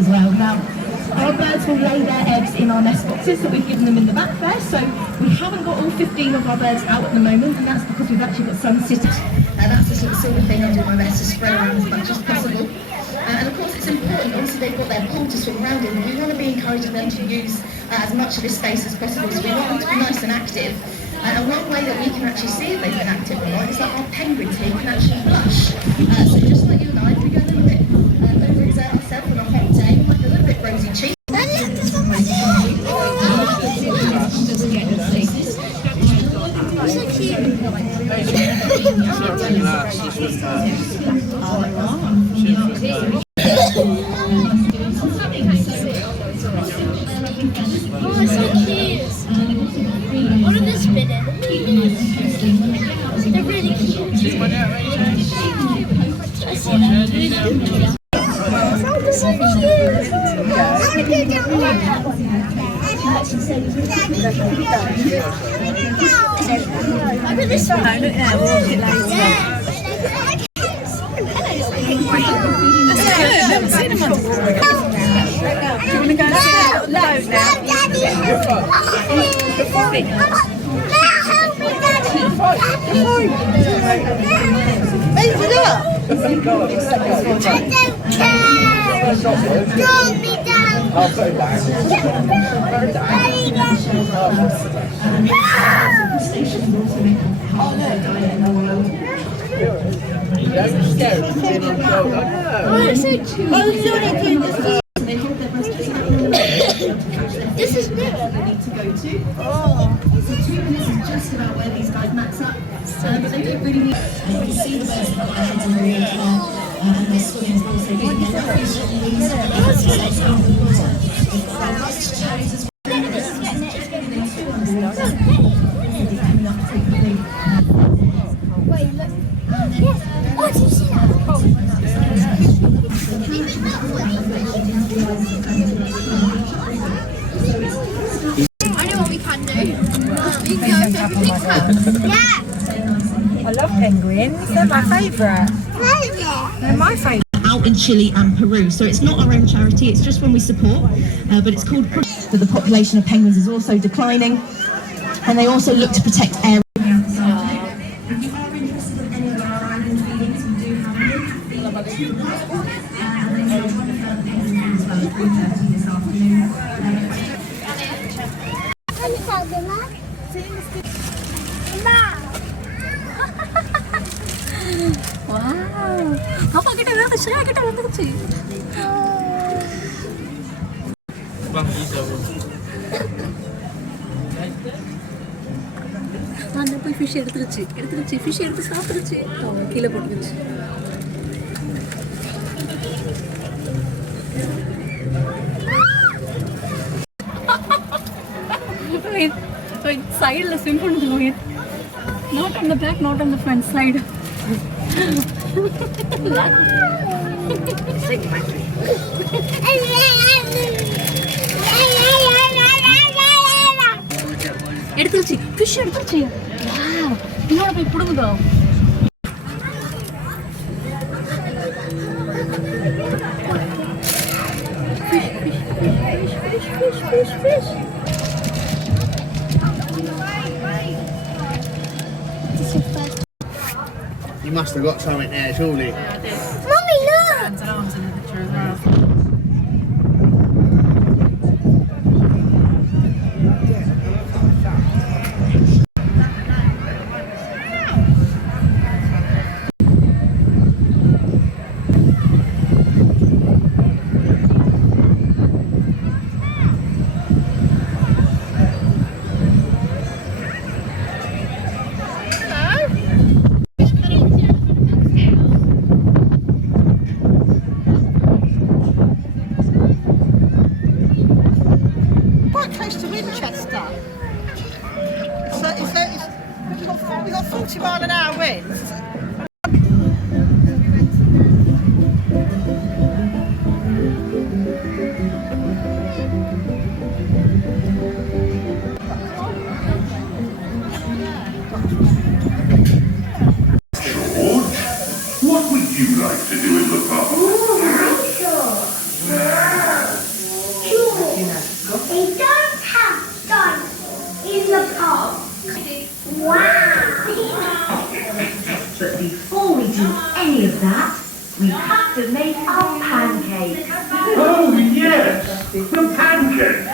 as well. Now, our birds will lay their eggs in our nest boxes that we've given them in the back there, so we haven't got all 15 of our birds out at the moment, and that's because we've actually got some sitting. That's the sort of thing I do my best to spray around as much as possible. And of course it's important, obviously they've got their pool to swim around in, but we want to be encouraging them to use as much of this space as possible, so we want them to be nice and active. And one way that we can actually see if they've been active or not is that our penguins here can actually blush. So just like you and I, if we go a little bit overexert ourselves on a hot day, we might be a little bit rosy cheeked. Oh, it's so cute. What are they spinning? They're really cute. Oh, so look at this one. Do you want to go and see a little load now? Open it up! I don't care! Don't be down! I'll go back. Don't scare it. Oh, it's so cute. Oh, sorry, this is new. They need to go to. So 2 minutes is just about where these guys max up. But they don't really need. And you can see the birds have got their heads in the water and they're swimming as well. So they get their fish and these Wait, look. Yes. Oh, did you see that? I know what we can do. We can go to a picnic. Yeah. I love penguins, they're my favourite. They're my favourite. Out in Chile and Peru, so it's not our own charity, it's just one we support, but it's called. But the population of penguins is also declining, and they also look to protect areas. If you are interested in any of our island feedings, we do have them. As well at 3:30 this afternoon. Wow. Apa kita nak share kita nak kecil. Bang bisa. Mana pun fish எடுத்து fish எடுத்து சாப்பிடுச்சு. கீழே போட்டுச்சு. Wait, side la swim பண்ணுங்க. Not on the back, not on the front side. எடுத்துச்சு fish எடுத்துச்சு. Wow. இன்னொரு போய் புடுங்குதோ. Fish. You must have got something there, surely. Mummy, look! Hands and arms in the picture as well. We've got 40 mile an hour winds. What would you like to do in the park? Ooh, The pancakes.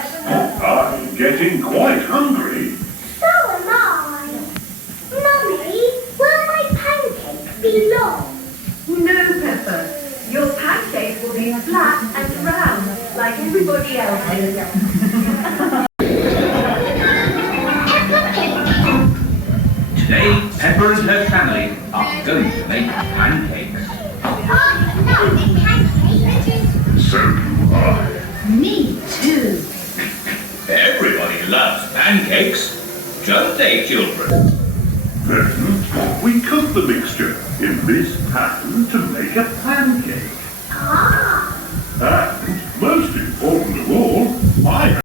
I'm getting quite hungry. So am I. Mummy, will my pancakes be long? No, Peppa. Your pancake will be flat and round, like everybody else's. Today, Peppa and her family are going to make pancakes. I love pancakes. So do I. Me too. Everybody loves pancakes, don't they, children? Then we cook the mixture in this pan to make a pancake. Ah. And most important of all, I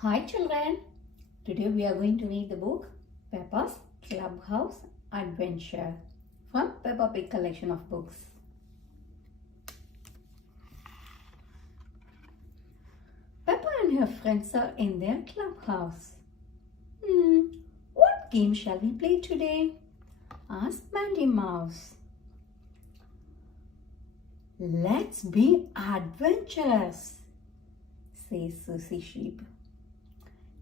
Hi children, today we are going to read the book Peppa's Clubhouse Adventure from Peppa Pig collection of books. Peppa and her friends are in their clubhouse. What game shall we play today? Asked Mandy Mouse. Let's be adventurous, says Susie Sheep.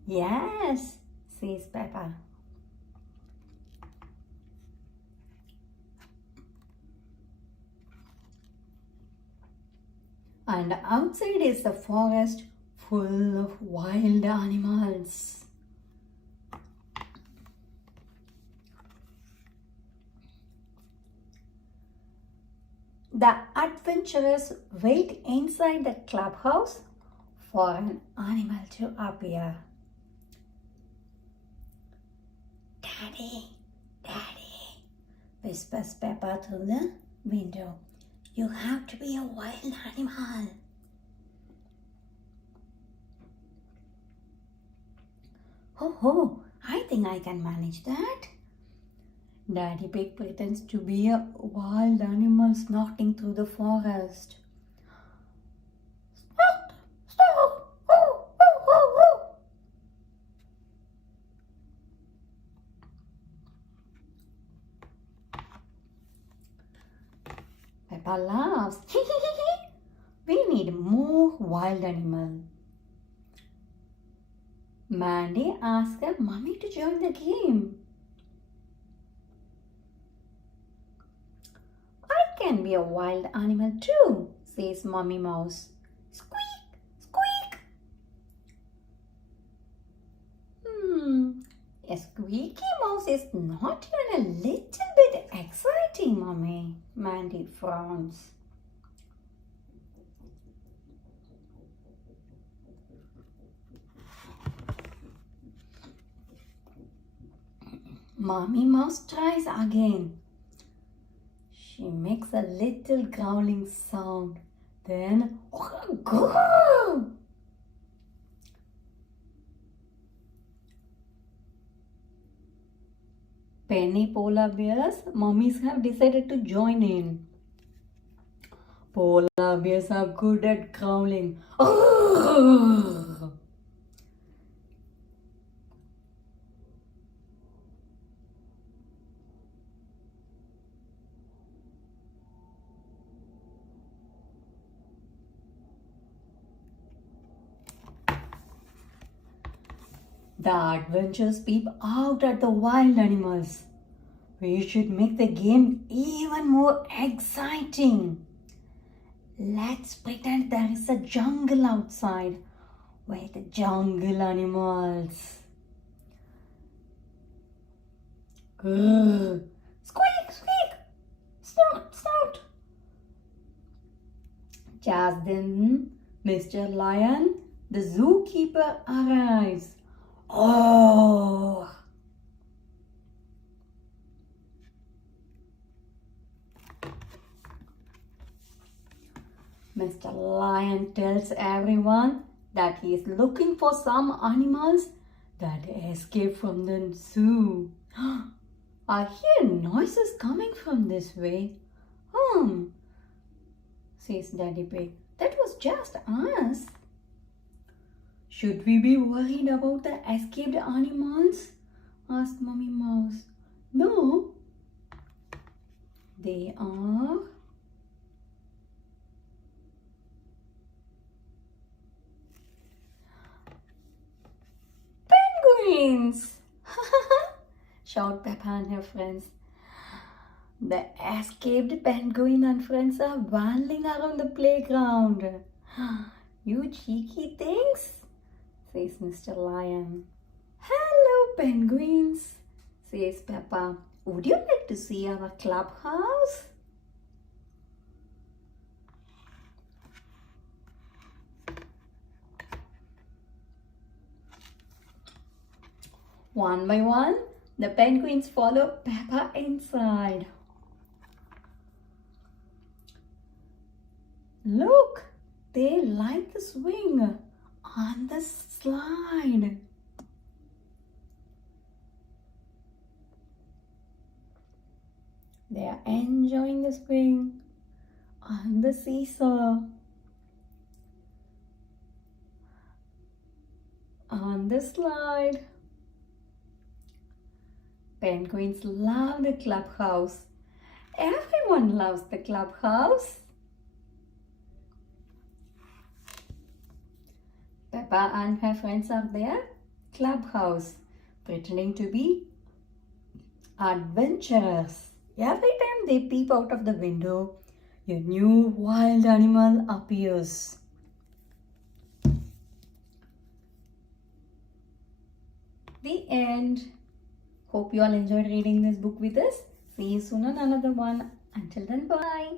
Yes, says Peppa. And outside is the forest full of wild animals. The adventurers wait inside the clubhouse for an animal to appear. Daddy, Daddy, whispers Peppa through the window. You have to be a wild animal. Oh, I think I can manage that. Daddy Pig pretends to be a wild animal snorting through the forest. Snort, snort, oh, oh, oh, oh. Peppa laughs. We need more wild animal. Mandy asks her mommy to join the game. I can be a wild animal too, says Mommy Mouse. Squeak, squeak. A squeaky mouse is not even a little bit exciting, Mommy. Mandy frowns. Mommy Mouse tries again. She makes a little growling sound. Then, Penny polar bears, mummies have decided to join in. Polar bears are good at growling. The adventurers peep out at the wild animals. We should make the game even more exciting. Let's pretend there is a jungle outside with jungle animals. Grrr. Squeak, squeak, snout, snout. Just then, Mr. Lion, the zookeeper, arrives. Oh! Mr. Lion tells everyone that he is looking for some animals that escaped from the zoo. I hear noises coming from this way. Says Daddy Pig. That was just us. Should we be worried about the escaped animals? Asked Mummy Mouse. No. They are penguins! Shout Peppa and her friends. The escaped penguin and friends are waddling around the playground. You cheeky things, says Mr. Lion. Hello, penguins, says Peppa. Would you like to see our clubhouse? One by one, the penguins follow Peppa inside. Look, they like the swing on the slide. They are enjoying the swing on the seesaw, on the slide. Penguins love the clubhouse. Everyone loves the clubhouse. Peppa and her friends are there, clubhouse, pretending to be adventurers. Every time they peep out of the window, a new wild animal appears. The end. Hope you all enjoyed reading this book with us. See you soon on another one. Until then, bye.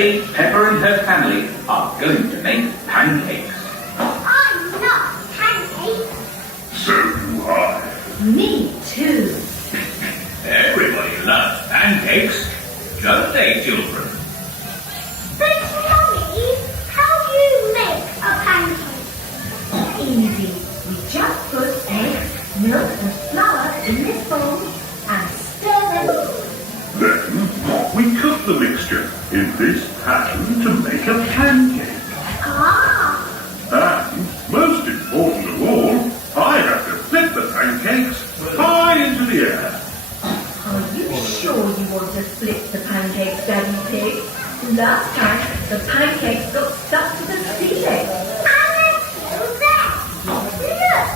Today, Peppa and her family are going to make pancakes. I love pancakes. So do I. Me too. Everybody loves pancakes, don't they, children? But Mummy, how do you make a pancake? Easy. We just put eggs, milk and flour in this bowl and stir them. Then we cook the mixture in this pan to make a pancake. Ah, And, most important of all, I have to flip the pancakes high into the air. Are you sure you want to flip the pancakes, Daddy Pig? Last time, the pancakes got stuck to the ceiling. and they're still there. Look.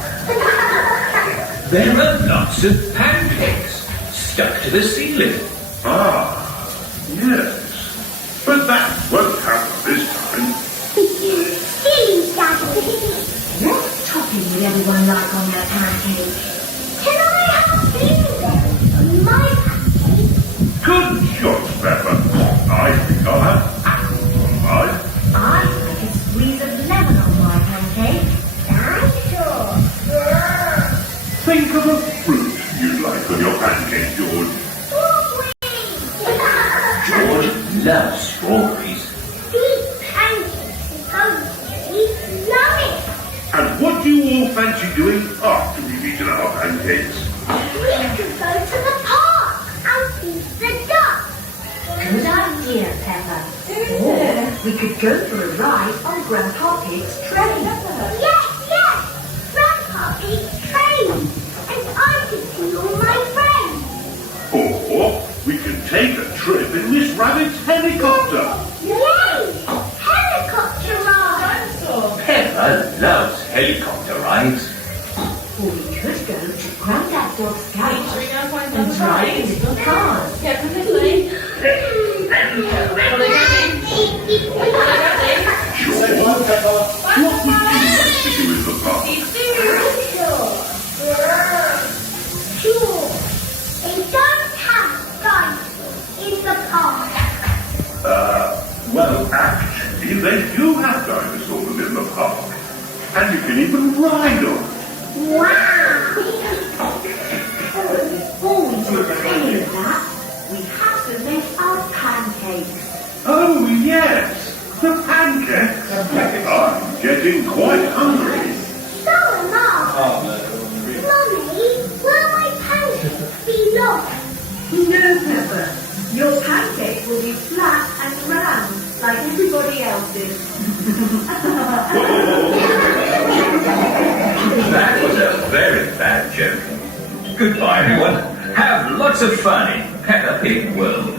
There are lots of pancakes stuck to the ceiling. Ah, yes. But that won't happen this time. Silly Daddy. What topping would everyone like on their pancakes? Can I have blueberries on my pancake? Good shot, Peppa. I think I'll have apples on mine. I like a squeeze of lemon on my pancake. Dinosaur. Think of a fruit you'd like on your pancake, George. George loves strawberries. These pancakes are very yummy. And what do you all fancy doing after we've eaten our pancakes? We could go to the park and feed the ducks. Good idea, Peppa. Or we could go for a ride on Grandpa Pig's train. Yes, yes. Grandpa Pig's train. And I could see all my friends. Or we can take a trip in Miss Rabbit's helicopter. Yay! Helicopter ride. Peppa loves helicopter rides. Or we could go to Grandad Dog's garage and drive in little cars. Sure. What would you like to do in the park? Sure. They don't have guns in the park. Well, actually, they do have dinosaurs in the park. And you can even ride them. Wow. Before we do any of that, we have to make our pancakes. Oh, yes. The pancakes. I'm getting quite hungry. So am I. Mummy, will my pancakes be long? No, Peppa. Your pancake will be flat and round, like everybody else's. That was a very bad joke. Goodbye, everyone. Have lots of fun in Peppa Pig World.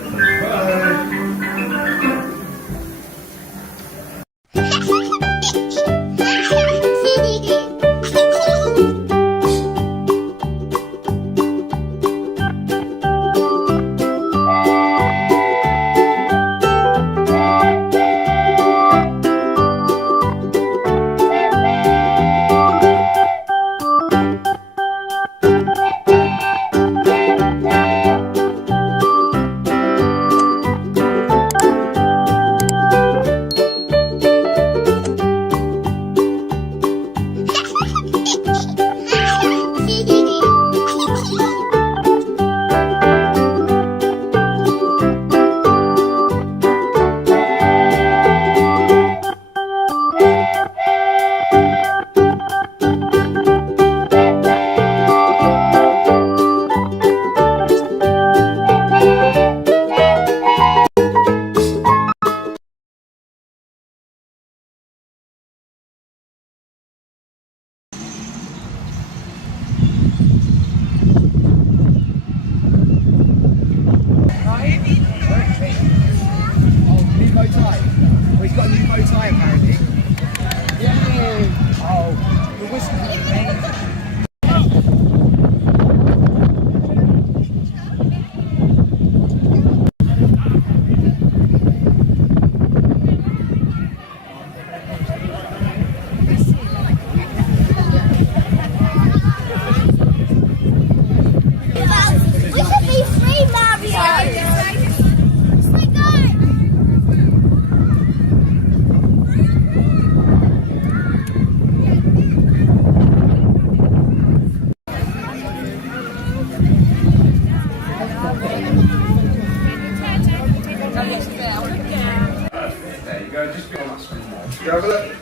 There you go, just go on that screen more. You have a look.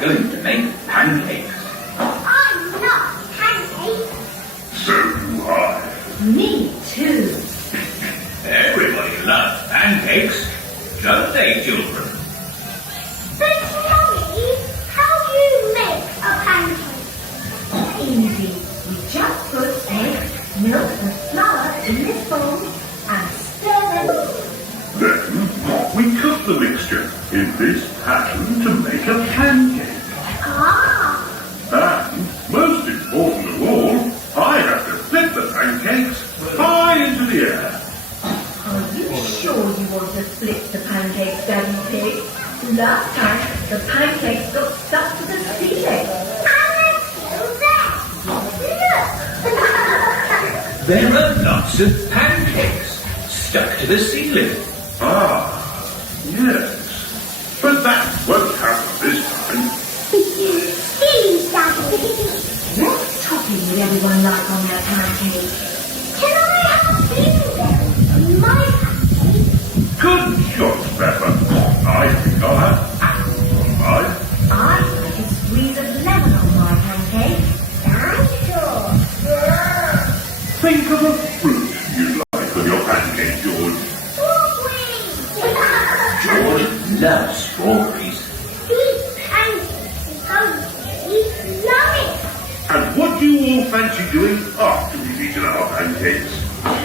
going to make pancakes. I love pancakes. So do I. Me too. Everybody loves pancakes, don't they, children? But Mummy, how do you make a pancake? Easy. We just put eggs, milk and flour in this bowl and stir them. Then we cook the mixture in this pan to make a pancake. Ah, And, most important of all, I have to flip the pancakes high into the air. Are you sure you want to flip the pancakes, Daddy Pig? Last time, the pancakes got stuck to the ceiling. and they're still there. Look. There are lots of pancakes stuck to the ceiling. Ah, yes. But that won't happen this time. Please, Daddy. What topping would everyone like on their pancakes? Can I have blueberries on my pancake? Good shot, Peppa. I think I'll have apples on mine. I like a squeeze of lemon on my pancake. Dinosaur. Think of a fruit you'd like on your pancake, George. Strawberries. George loves strawberries. These pancakes are going to be yummy. And what do you all fancy doing after we've eaten our pancakes?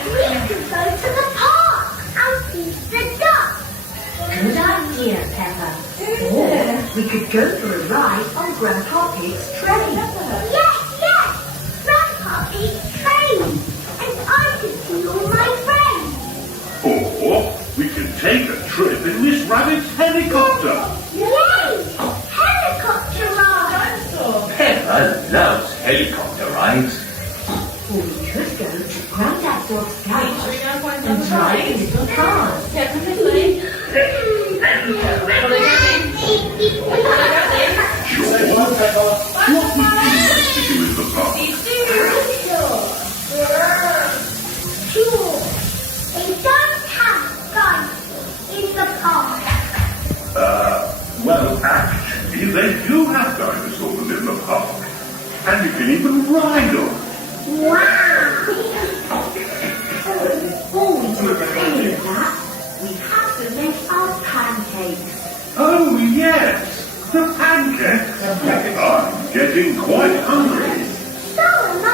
We could go to the park and feed the ducks. Good idea, Peppa. Or we could go for a ride on Grandpa Pig's train. Yes. Grandpa Pig train. And I could see all my friends. Or we can take a trip in Miss Rabbit's helicopter. Yay! Helicopter ride. Peppa loves helicopter rides. Or we could go to Grandad Dog's garage and drive in little cars. George, what would you like to do in the park? Sure. They don't have guns in the park. Well, actually, they do have dinosaurs in the park. And you can even ride them. Wow. Before we do any of that, we have to make our pancakes. Oh, yes, the pancakes. I'm getting quite hungry. So am I.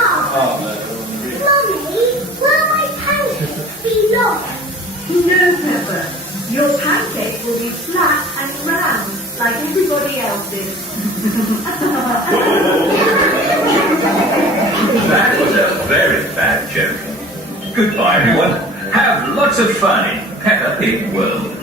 Mummy, will my pancakes be long? No, Peppa. Your pancakes will be flat and round like everybody else's. That was a very bad joke. Goodbye, everyone. Have lots of fun in Peppa Pig World.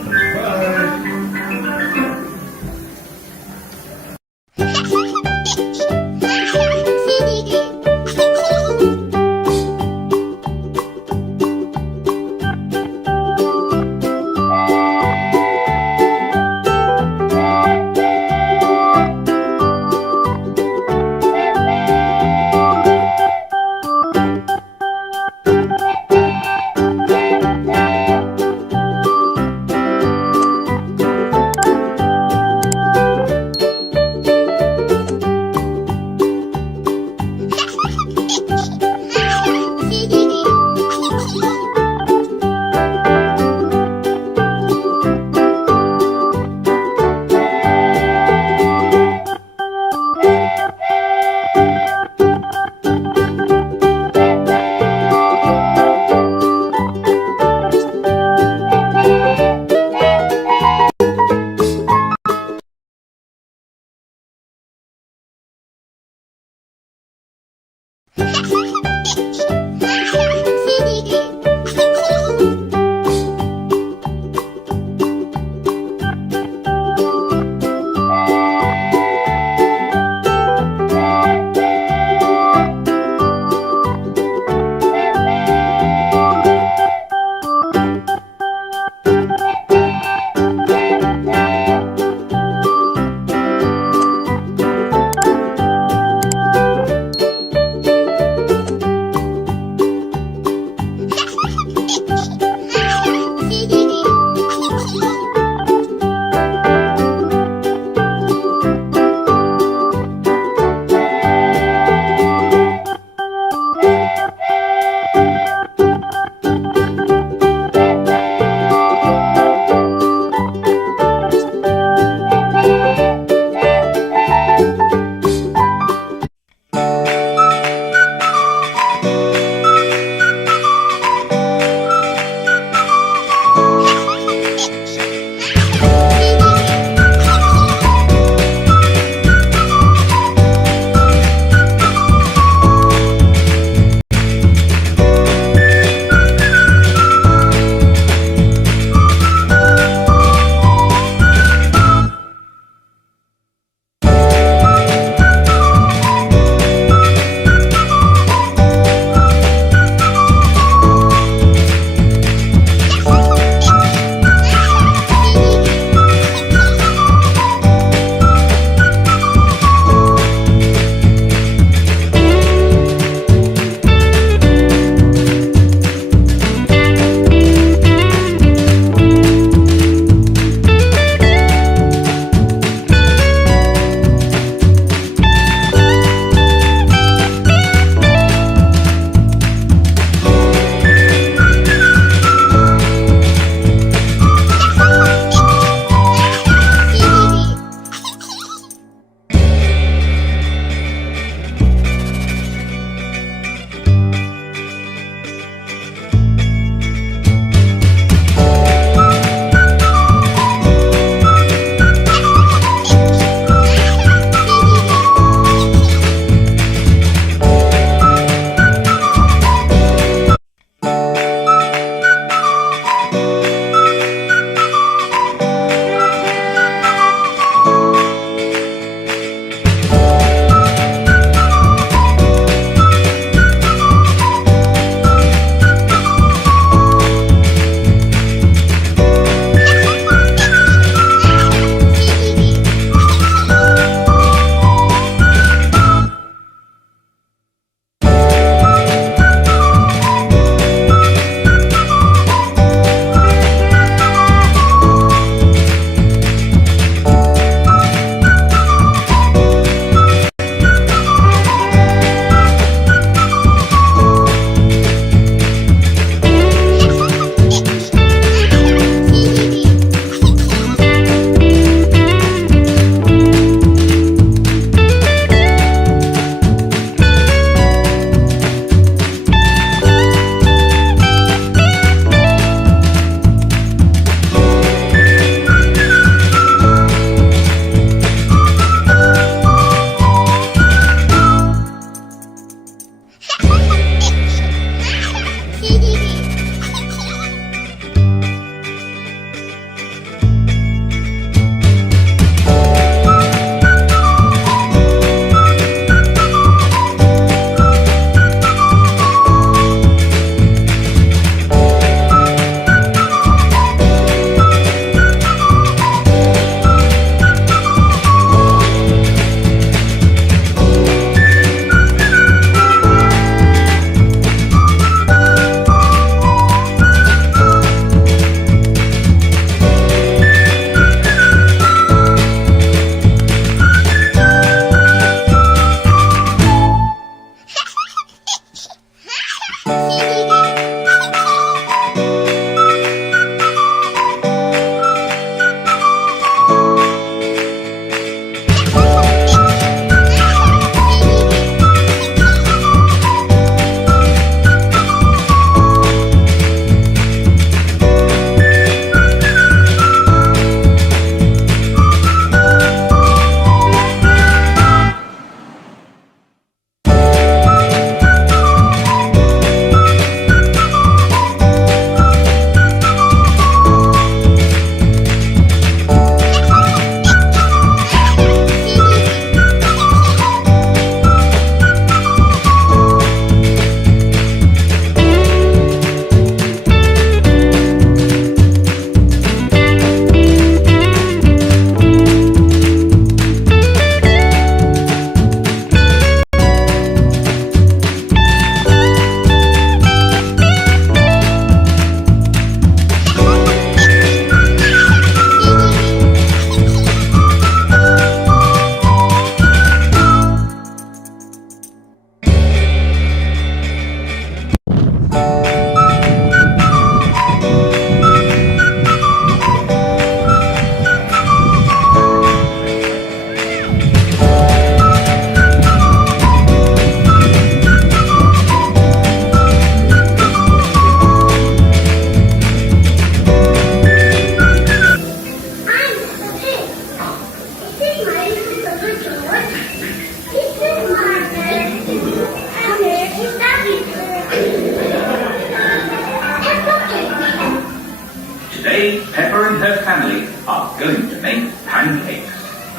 are going to make pancakes. I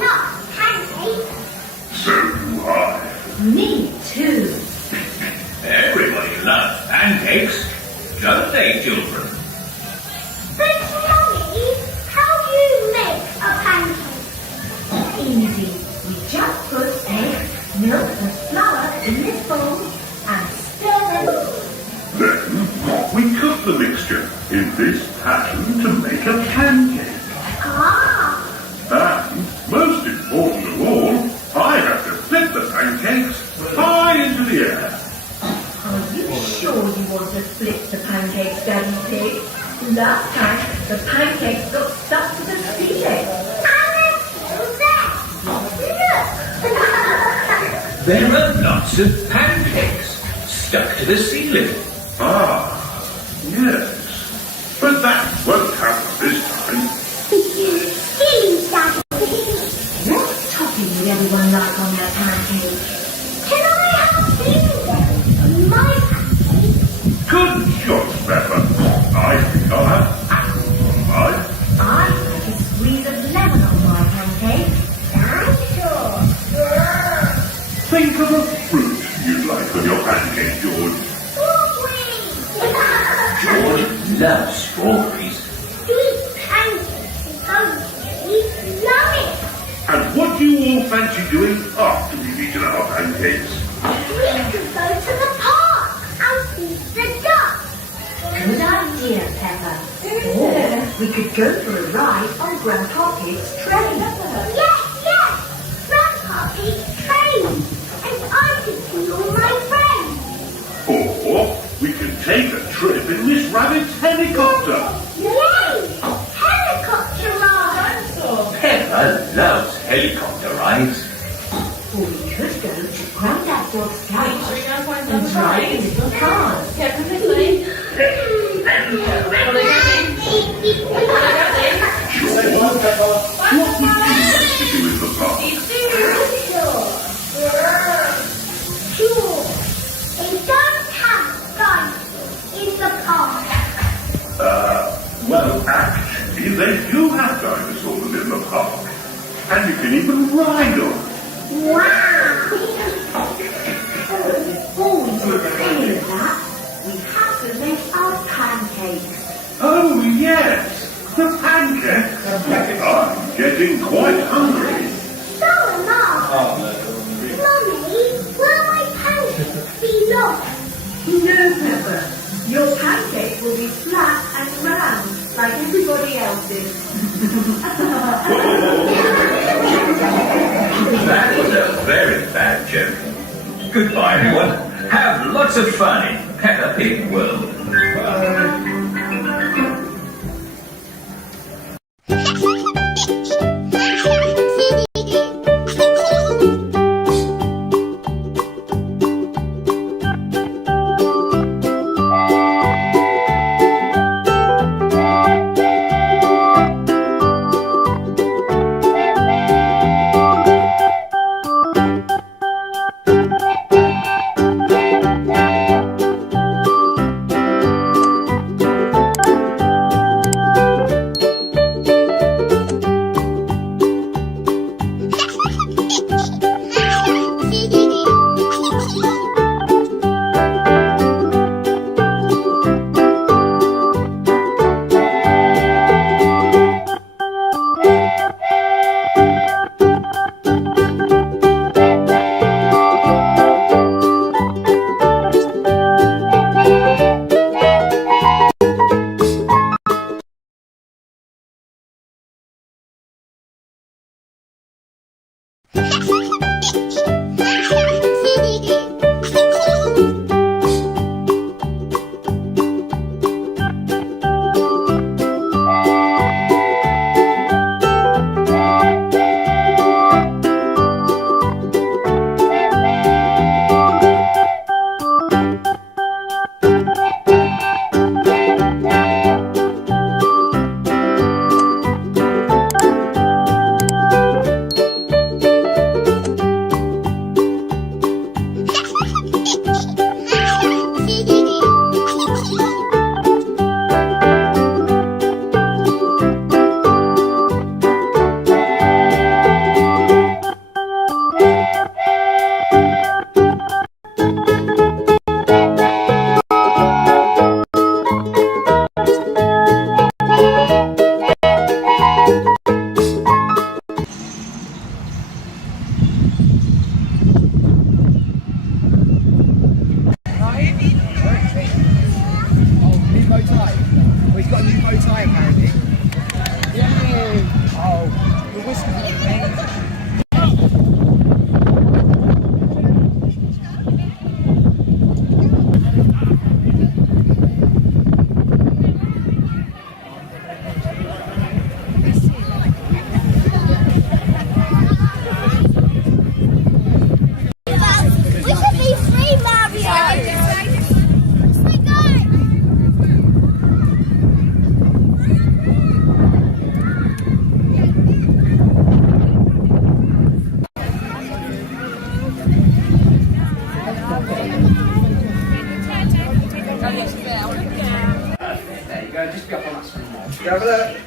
love pancakes. So do I. Me too. Everybody loves pancakes, don't they, children? But Mummy, how do you make a pancake? Easy. We just put eggs, milk and flour in this bowl and stir them. Then we cook the mixture in this pan to make a pancake. Ah, And, most important of all, I have to flip the pancakes high into the air. Are you sure you want to flip the pancakes, Daddy Pig? Last time, the pancakes got stuck to the ceiling. and they're still there. Look. There are lots of pancakes stuck to the ceiling. Ah, yes. But that won't happen this time. Please, Daddy. What topping would everyone like on their pancakes? Can I have fingers on my pancake? Good shot, Peppa. I think I'll have apples on mine. I like a squeeze of lemon on my pancake. I'm sure. Think of a fruit you'd like on your pancake, George. George loves strawberries. Sweet pancakes is so yummy. And what do you all fancy doing after we've eaten our pancakes? We could go to the park and feed the ducks. Good idea, Peppa. Or we could go for a ride on Grandpa Pig's train. Yes. Grandpa Pig's train. And I could see all my friends. Or we can take a trip in Miss Rabbit's helicopter. Yay! Helicopter ride. Peppa loves helicopter rides. Or we could go to Grandad Dog's garage and drive in little cars. Sure. What would you like to do in the park? Sure. They don't have dinosaurs in the park. Well, actually, they do have dinosaurs in the park. And you can even ride on them. Wow. Before we do any of that, we have to make our pancakes. Oh, yes. The pancakes. I'm getting quite hungry. So am I. Mummy, will my pancakes be long? No, Peppa. Your pancake will be flat and round, like everybody else's. That was a very bad joke. Goodbye, everyone. Have lots of fun in Peppa Pig World. Have a look.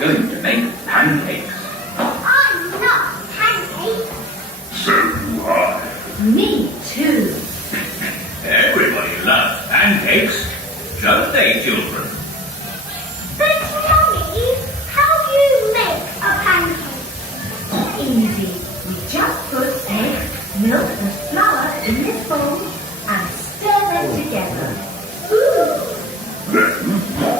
going to make pancakes. I love pancakes. So do I. Me too. Everybody loves pancakes, don't they, children? But Mummy, how do you make a pancake? Easy. We just put eggs, milk and flour in this bowl and stir them together. Ooh. Then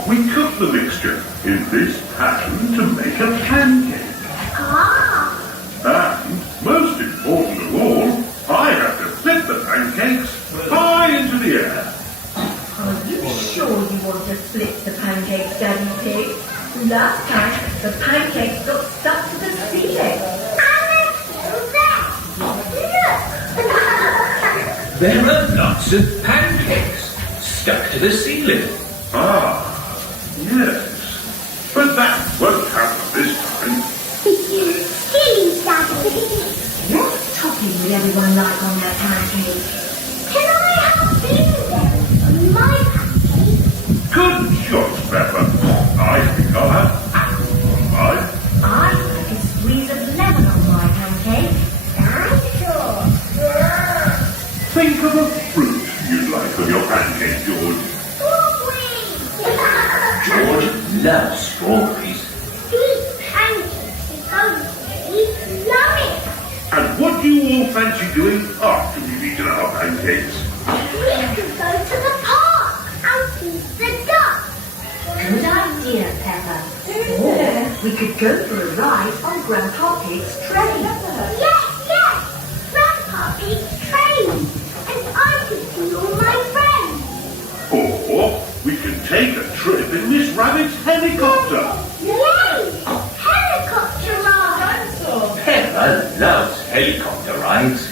we cook the mixture in this pan to make a pancake. Ah. And, most important of all, I have to flip the pancakes high into the air. Are you sure you want to flip the pancakes, Daddy Pig? Last time, the pancakes got stuck to the ceiling. And they're still there. Look! There are lots of pancakes stuck to the ceiling. Ah, yes. But that won't happen this time. Silly Daddy. What topping would everyone like on their pancakes? Can I have blueberries on my pancake? Good choice, Peppa. I think I'll have apples on mine. I like a squeeze of lemon on my pancake. I'm sure. Think of a fruit you'd like on your pancake, George. Strawberries! George loves strawberries. These pancakes are going to be yummy. And what do you all fancy doing after we've eaten our pancakes? We could go to the park and feed the ducks. Good idea, Peppa. Or we could go for a ride on Grandpa Pig's train. Yes, yes! Grandpa Pig's train. And I could see all my friends. Or we can take a trip in Miss Rabbit's helicopter. Yay! Helicopter ride! Peppa loves helicopter rides.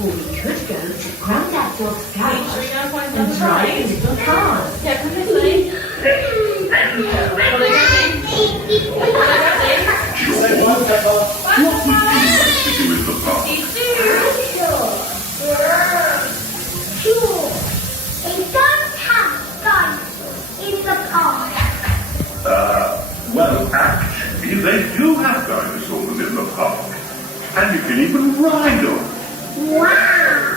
Or we could go to Grandad Dog's garage and drive his little cars. George, what would you like to do in the park? Sure. They don't have dinosaurs in the park. Well, actually, they do have dinosaurs in the park. And you can even ride on. Wow!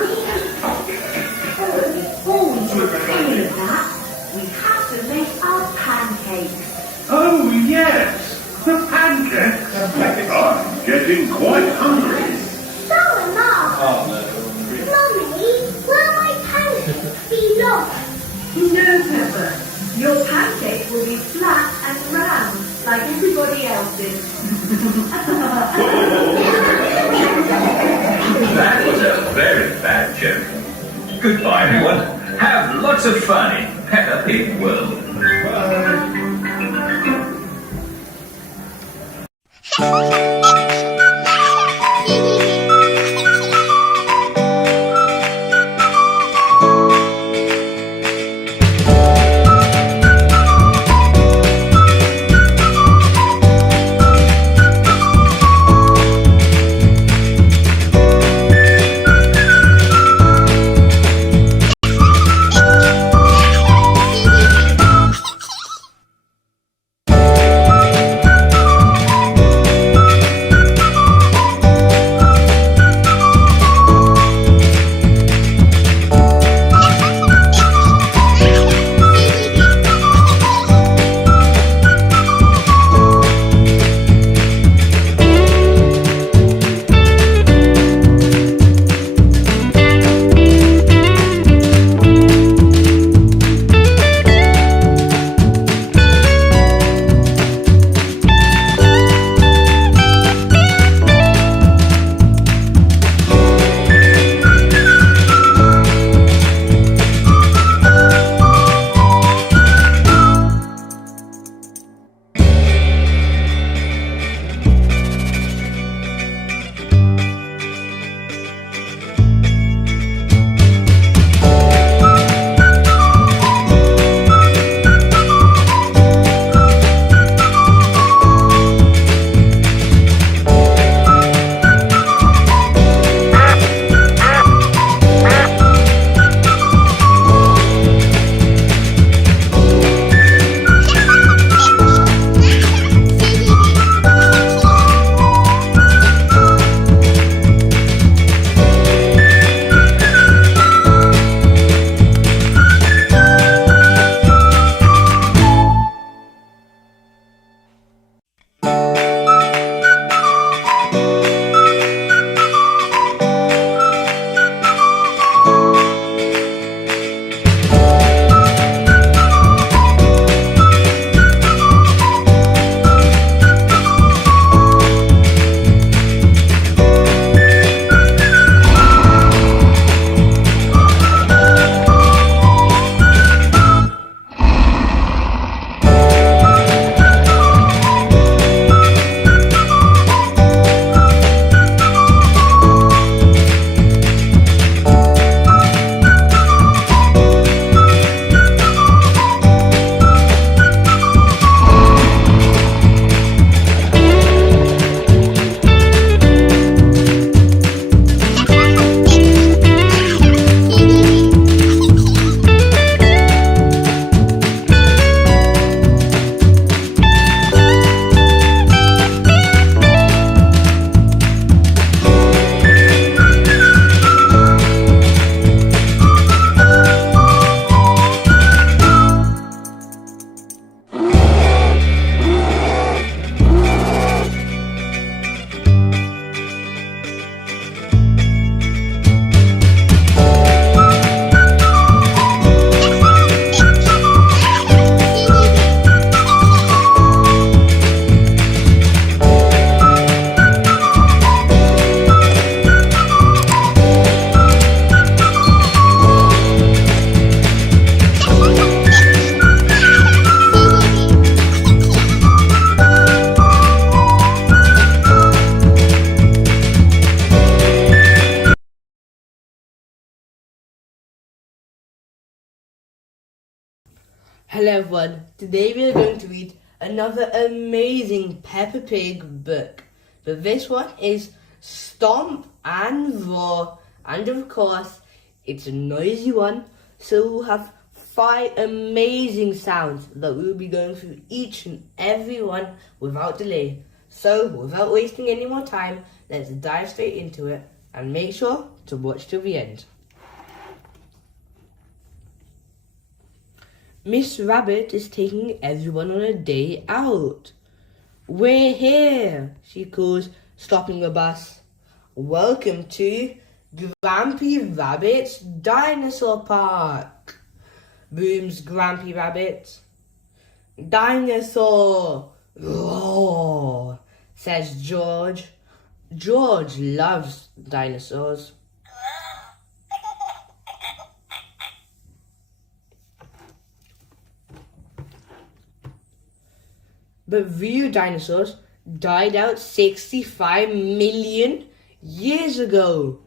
Before we do any of that, we have to make our pancakes. Oh, yes, the pancakes. I'm getting quite hungry. So am I. Mummy, will my pancakes be long? No, Peppa. Your pancakes will be flat and round, like everybody else's. That was a very bad joke. Goodbye, everyone. Have lots of fun in Peppa Pig World. Hello everyone, today we are going to read another amazing Peppa Pig book. But this one is Stomp and Roar, and of course it's a noisy one, so we'll have 5 amazing sounds that we'll be going through each and every one without delay. So without wasting any more time, let's dive straight into it and make sure to watch till the end. Miss Rabbit is taking everyone on a day out. We're here, she calls, stopping the bus. Welcome to Grampy Rabbit's Dinosaur Park, booms Grampy Rabbit. Dinosaur! Roar, says George. George loves dinosaurs. But real dinosaurs died out 65 million years ago,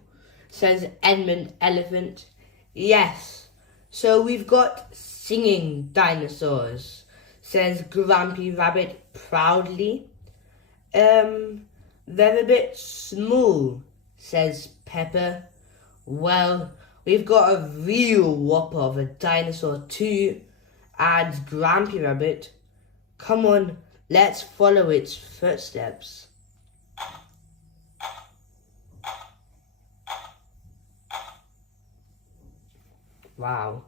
says Edmund Elephant. Yes, so we've got singing dinosaurs, says Grampy Rabbit proudly. They're a bit small, says Peppa. Well, we've got a real whopper of a dinosaur too, adds Grampy Rabbit. Come on, let's follow its footsteps. Wow.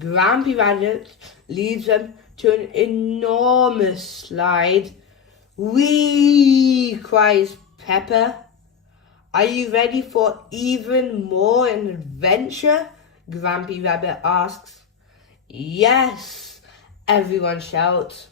Grampy Rabbit leads them to an enormous slide. Whee! Cries Peppa. Are you ready for even more adventure? Grampy Rabbit asks. Yes! Everyone shouts.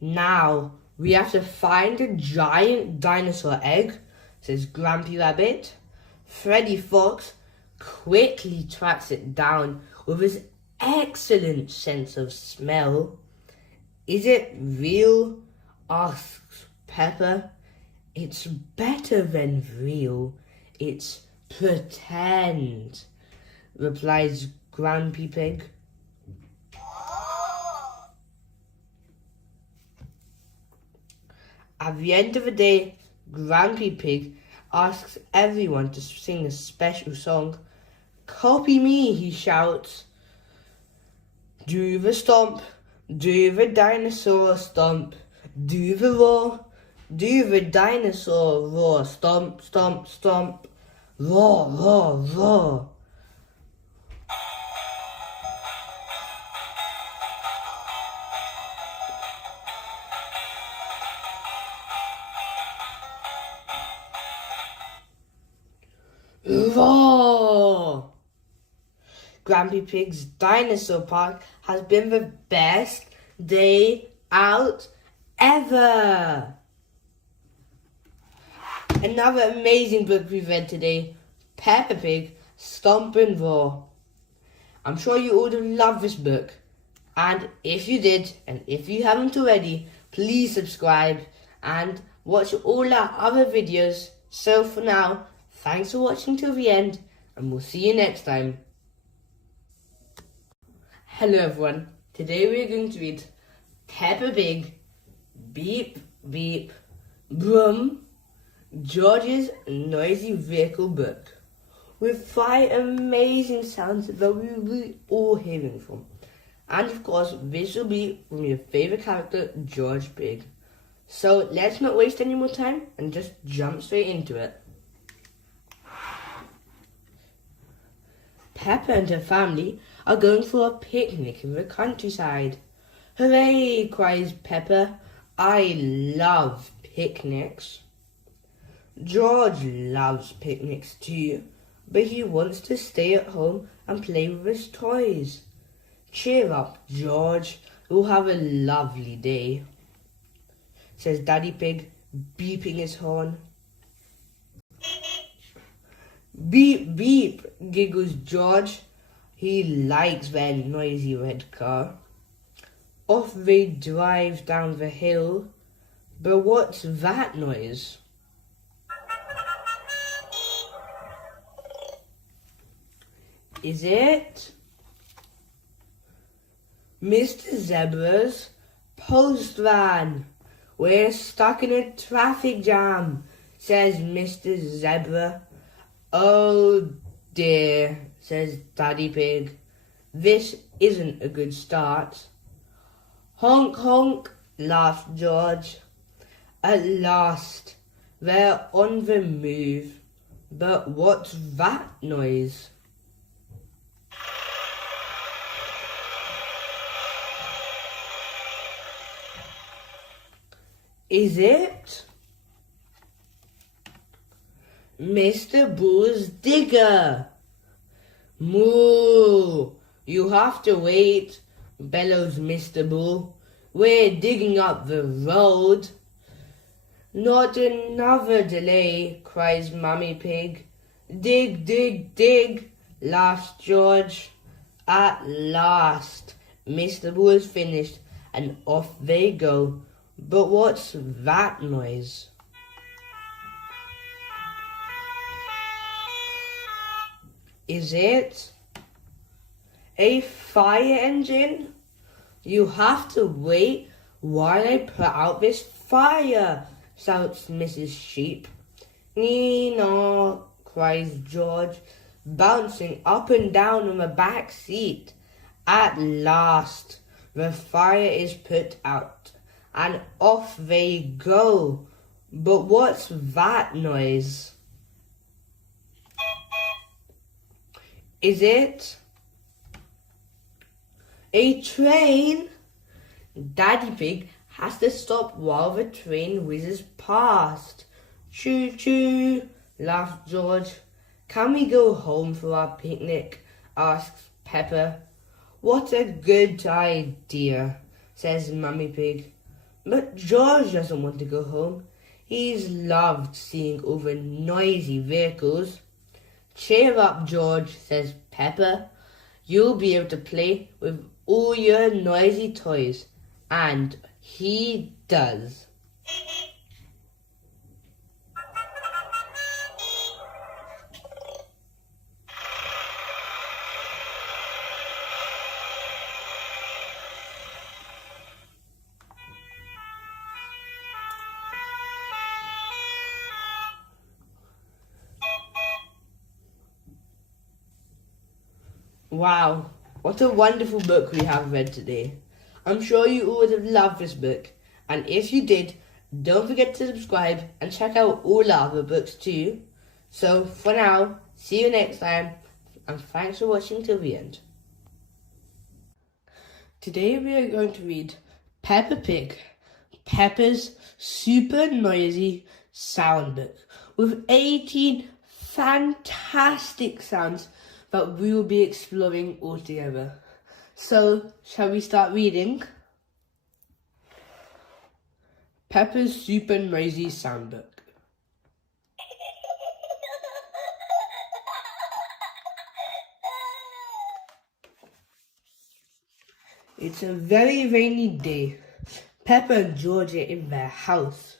Now, we have to find a giant dinosaur egg, says Grampy Rabbit. Freddy Fox quickly tracks it down with his excellent sense of smell. Is it real? Asks Peppa. It's better than real. It's pretend, replies Grampy Pig. At the end of the day, Grampy Pig asks everyone to sing a special song. Copy me, he shouts. Do the stomp, do the dinosaur stomp, do the roar, do the dinosaur roar, stomp, stomp, stomp, roar, roar, roar. Roar! Grampy Pig's Dinosaur Park has been the best day out ever. Another amazing book we've read today, Peppa Pig, Stomp and Roar. I'm sure you all will love this book. And if you did, and if you haven't already, please subscribe and watch all our other videos. So for now, thanks for watching till the end, and we'll see you next time. Hello everyone, today we're going to read Peppa Pig, Beep Beep Brum, George's Noisy Vehicle book, with 5 amazing sounds that we will be all hearing from. And of course, this will be from your favourite character, George Pig. So let's not waste any more time and just jump straight into it. Peppa and her family are going for a picnic in the countryside. Hooray, cries Peppa. I love picnics. George loves picnics too, but he wants to stay at home and play with his toys. Cheer up, George. We'll have a lovely day, says Daddy Pig, beeping his horn. Beep, beep, giggles George. He likes that noisy red car. off they drive down the hill. But what's that noise? Is it Mr. Zebra's post van? We're stuck in a traffic jam, says Mr. Zebra. Oh dear, says Daddy Pig. This isn't a good start. Honk honk, laughed George. At last, they're on the move. But what's that noise? Is it Mr. Bull's digger? Moo! You have to wait, bellows Mr. Bull. We're digging up the road. Not another delay, cries Mummy Pig. Dig, dig, dig, laughs George. At last, Mr. Bull is finished, and off they go. But what's that noise? Is it a fire engine? You have to wait while I put out this fire, shouts Mrs. Sheep. Nee-naw, cries George, bouncing up and down on the back seat. At last, the fire is put out, and off they go. But what's that noise? Is it a train? Daddy Pig has to stop while the train whizzes past. Choo choo, laughed George. Can we go home for our picnic? Asks Peppa. What a good idea, says Mummy Pig. But George doesn't want to go home. He's loved seeing all the noisy vehicles. Cheer up, George, says Peppa. You'll be able to play with all your noisy toys. And he does. Wow, what a wonderful book we have read today. I'm sure you all would have loved this book, and if you did, don't forget to subscribe and check out all our other books too. So for now, see you next time, and thanks for watching till the end. Today we are going to read Peppa Pig, Peppa's super noisy sound book, with 18 fantastic sounds that we will be exploring all together. So, shall we start reading? Peppa's Super Noisy Soundbook. It's a very rainy day. Peppa and George are in their house.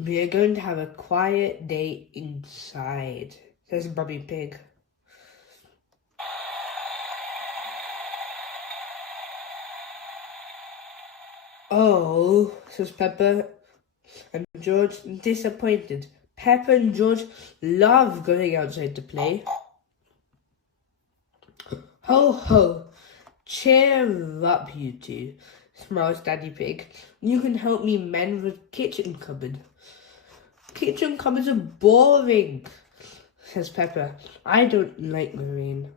We are going to have a quiet day inside, says Mummy Pig. Oh, says Peppa and George, disappointed. Peppa and George love going outside to play. Ho ho, cheer up you two, smiles Daddy Pig. You can help me mend the kitchen cupboard. Kitchen cupboards are boring, says Peppa. I don't like the rain.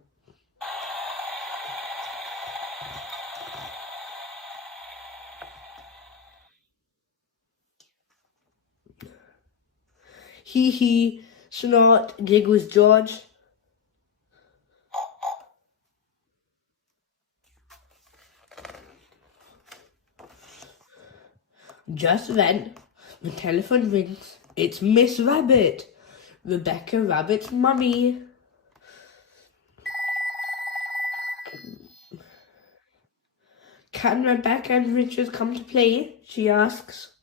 Hee hee, snort, giggles George. Just then, the telephone rings. It's Miss Rabbit, Rebecca Rabbit's mummy. Can Rebecca and Richard come to play? She asks.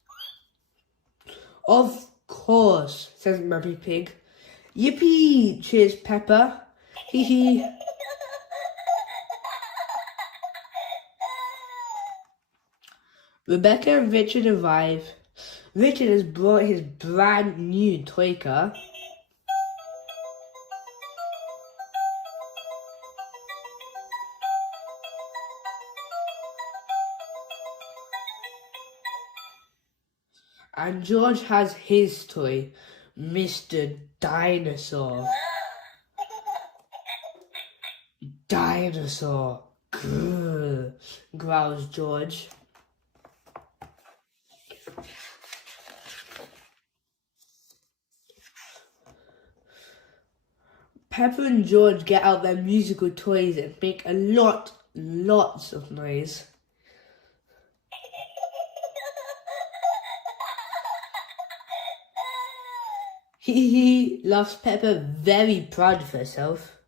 Of course, says Mummy Pig. Yippee, cheers Peppa. Hee hee. Rebecca and Richard arrive. Richard has brought his brand new toy car. And George has his toy, Mr. Dinosaur. Dinosaur. Grrr, growls George. Peppa and George get out their musical toys and make lots of noise. Hee hee, laughs Peppa, very proud of herself.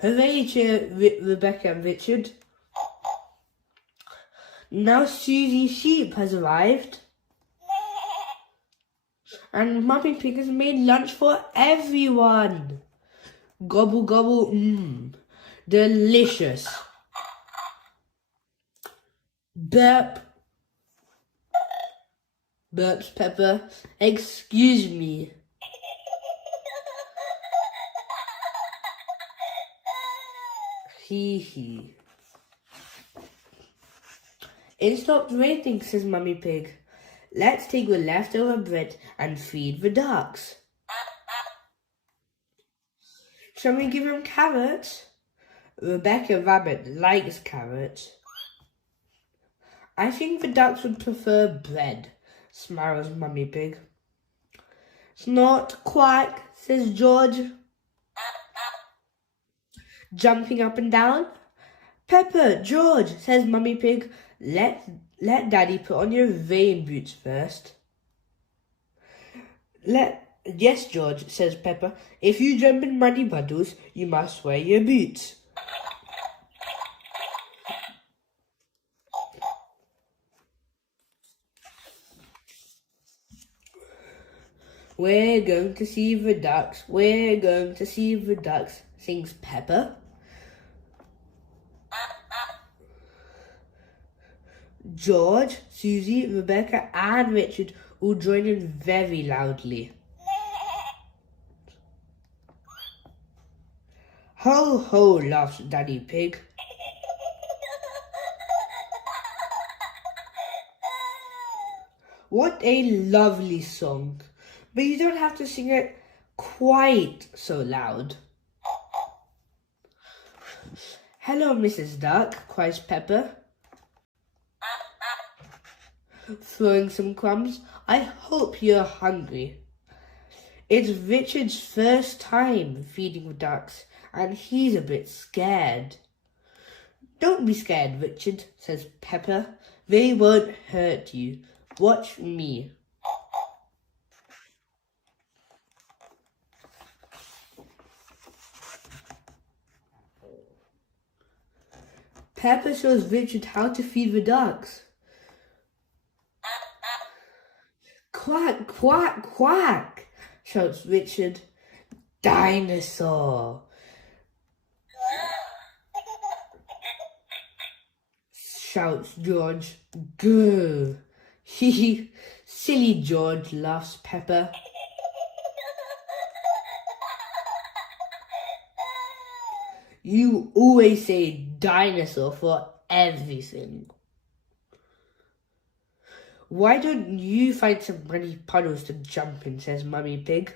Hooray, cheer Rebecca and Richard. Now Susie Sheep has arrived. And Mummy Pig has made lunch for everyone. Gobble gobble, delicious. Burp. Burps Peppa. Excuse me. Hee hee. It stopped raining, says Mummy Pig. Let's take the leftover bread and feed the ducks. Shall we give them carrots? Rebecca Rabbit likes carrots. I think the ducks would prefer bread, smiles Mummy Pig. Snort, quack, says George, jumping up and down. Peppa, George, says Mummy Pig, let Daddy put on your rain boots first. Yes, George, says Peppa. If you jump in muddy puddles, you must wear your boots. We're going to see the ducks. We're going to see the ducks, sings Peppa. George, Susie, Rebecca and Richard all join in very loudly. Ho ho, laughs Daddy Pig. What a lovely song. But you don't have to sing it quite so loud. Hello, Mrs. Duck, cries Peppa, throwing some crumbs. I hope you're hungry. It's Richard's first time feeding the ducks, and he's a bit scared. Don't be scared, Richard, says Peppa. They won't hurt you. Watch me. Peppa shows Richard how to feed the ducks. Quack, quack, quack, shouts Richard. Dinosaur, shouts George. Grr. Hee, silly George, laughs Peppa. You always say dinosaur for everything. Why don't you find some muddy puddles to jump in, says Mummy Pig.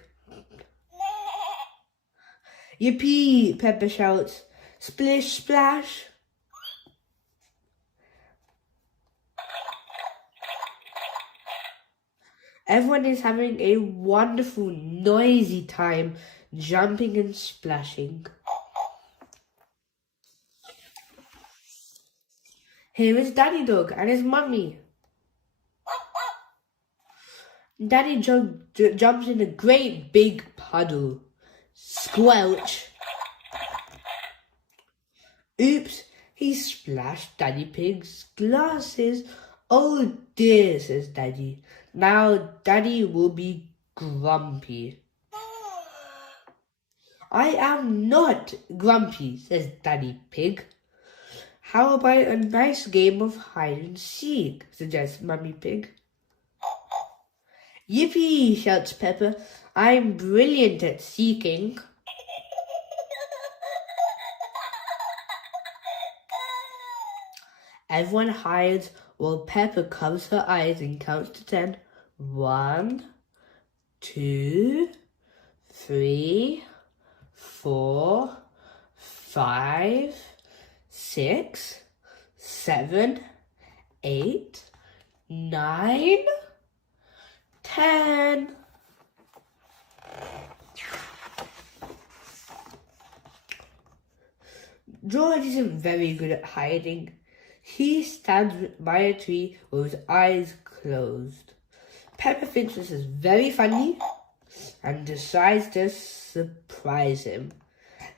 Yippee, Peppa shouts. Splish, splash. Everyone is having a wonderful, noisy time, jumping and splashing. Here is Daddy Dog and his mummy. Daddy jumps in a great big puddle. Squelch. Oops, He splashed Daddy Pig's glasses. Oh dear, says Daddy. Now Daddy will be grumpy. I am not grumpy, says Daddy Pig. How about a nice game of hide and seek, suggests Mummy Pig. Yippee, shouts Peppa. I'm brilliant at seeking. Everyone hides while Peppa covers her eyes and counts to 10. 1, 2, 3, 4, 5, 6, 7, 8, 9, 10. George isn't very good at hiding. He stands by a tree with his eyes closed. Peppa thinks this is very funny and decides to surprise him.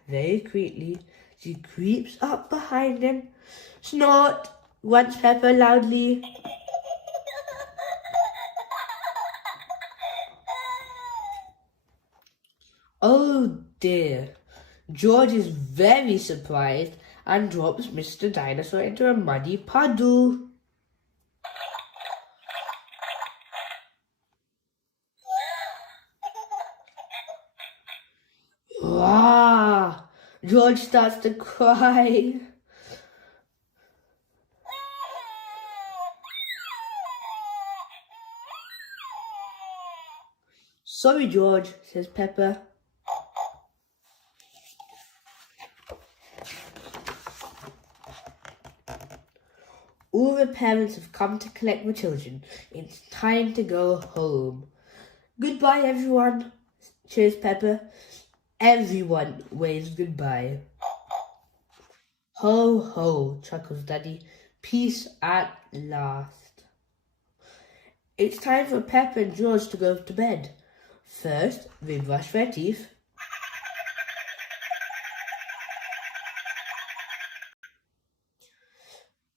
Very quickly, she creeps up behind him. Snort, wants Peppa loudly. Oh dear. George is very surprised and drops Mr. Dinosaur into a muddy puddle. Wow! George starts to cry. Sorry, George, says Peppa. All the parents have come to collect the children. It's time to go home. Goodbye, everyone, cheers Peppa. Everyone waves goodbye. Ho, ho, chuckles Daddy. Peace at last. It's time for Peppa and George to go to bed. First, they brush their teeth.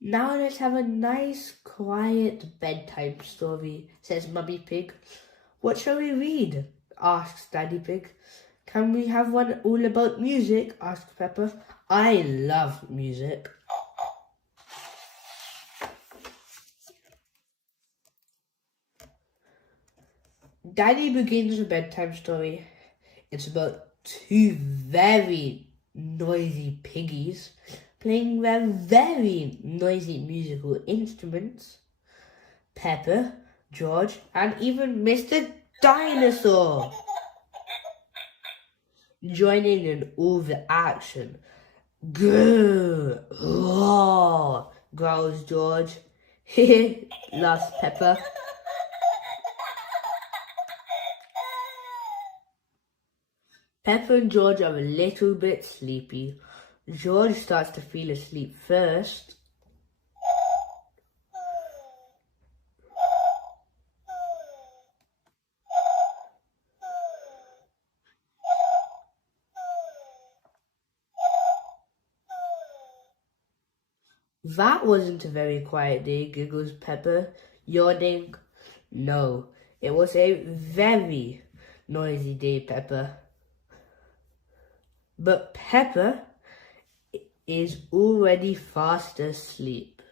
Now let's have a nice, quiet bedtime story, says Mummy Pig. What shall we read? Asks Daddy Pig. Can we have one all about music? Asks Peppa. I love music. Daddy begins the bedtime story. It's about two very noisy piggies playing their very noisy musical instruments. Peppa, George, and even Mr. Dinosaur joining in all the action. Grrr, roar, growls George. Heh, laughs Peppa. Peppa and George are a little bit sleepy. George starts to feel asleep first. That wasn't a very quiet day, giggles Peppa, yawning. No, it was a very noisy day, Peppa. But Peppa is already fast asleep.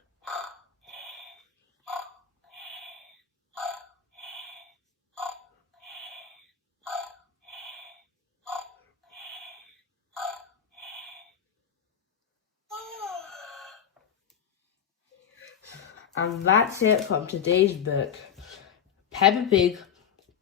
And that's it from today's book. Peppa Pig,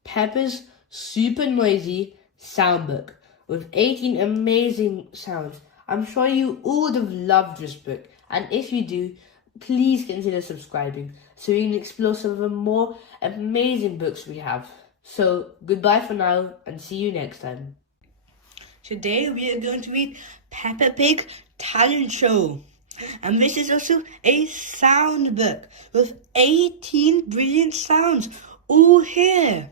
Peppa's super noisy sound book with 18 amazing sounds. I'm sure you all have loved this book, and if you do, please consider subscribing so you can explore some of the more amazing books we have. So goodbye for now and see you next time. Today we are going to read Peppa Pig Talent Show. And this is also a sound book with 18 brilliant sounds all here.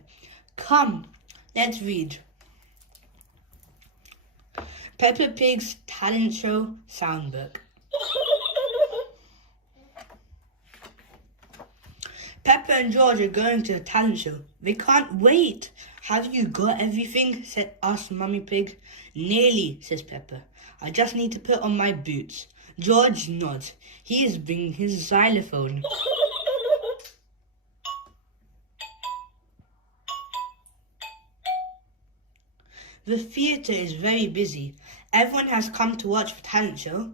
Come, let's read. Peppa Pig's Talent Show Soundbook. and George are going to a talent show. They can't wait. Have you got everything? Asked Mummy Pig. Nearly, says Peppa. I just need to put on my boots. George nods. He is bringing his xylophone. The theatre is very busy. Everyone has come to watch the talent show.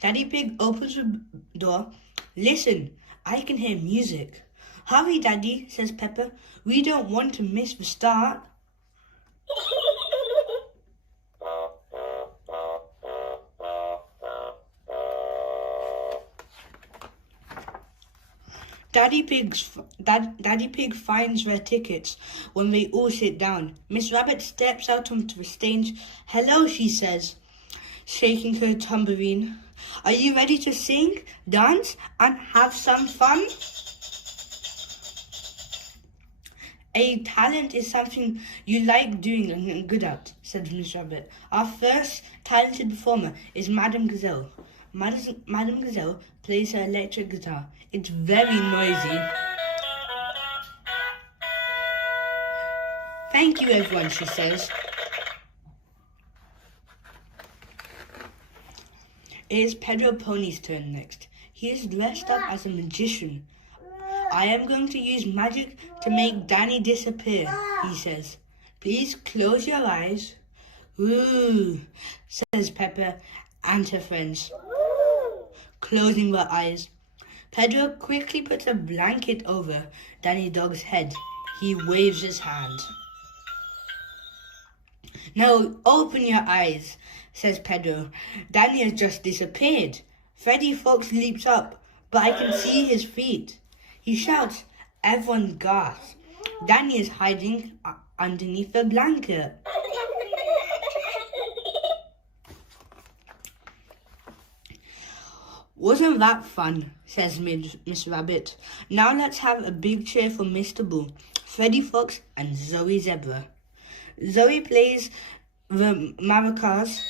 Daddy Pig opens the door. Listen, I can hear music. Hurry, Daddy, says Peppa. We don't want to miss the start. Daddy Pig finds their tickets when they all sit down. Miss Rabbit steps out onto the stage. Hello, she says, shaking her tambourine. Are you ready to sing, dance, and have some fun? A talent is something you like doing and good at, said Miss Rabbit. Our first talented performer is Madame Gazelle. Madame Gazelle plays her electric guitar. It's very noisy. Thank you, everyone, she says. It is Pedro Pony's turn next. He is dressed up as a magician. I am going to use magic to make Danny disappear, he says. Please close your eyes. Ooh, says Peppa and her friends, closing their eyes. Pedro quickly puts a blanket over Danny Dog's head. He waves his hand. Now open your eyes, says Pedro. Danny has just disappeared. Freddy Fox leaps up, but I can see his feet. He shouts. Everyone gasps. Danny is hiding underneath the blanket. Wasn't that fun, says Miss Rabbit. Now let's have a big cheer for Mr. Bull, Freddy Fox, and Zoe Zebra. Zoe plays the maracas.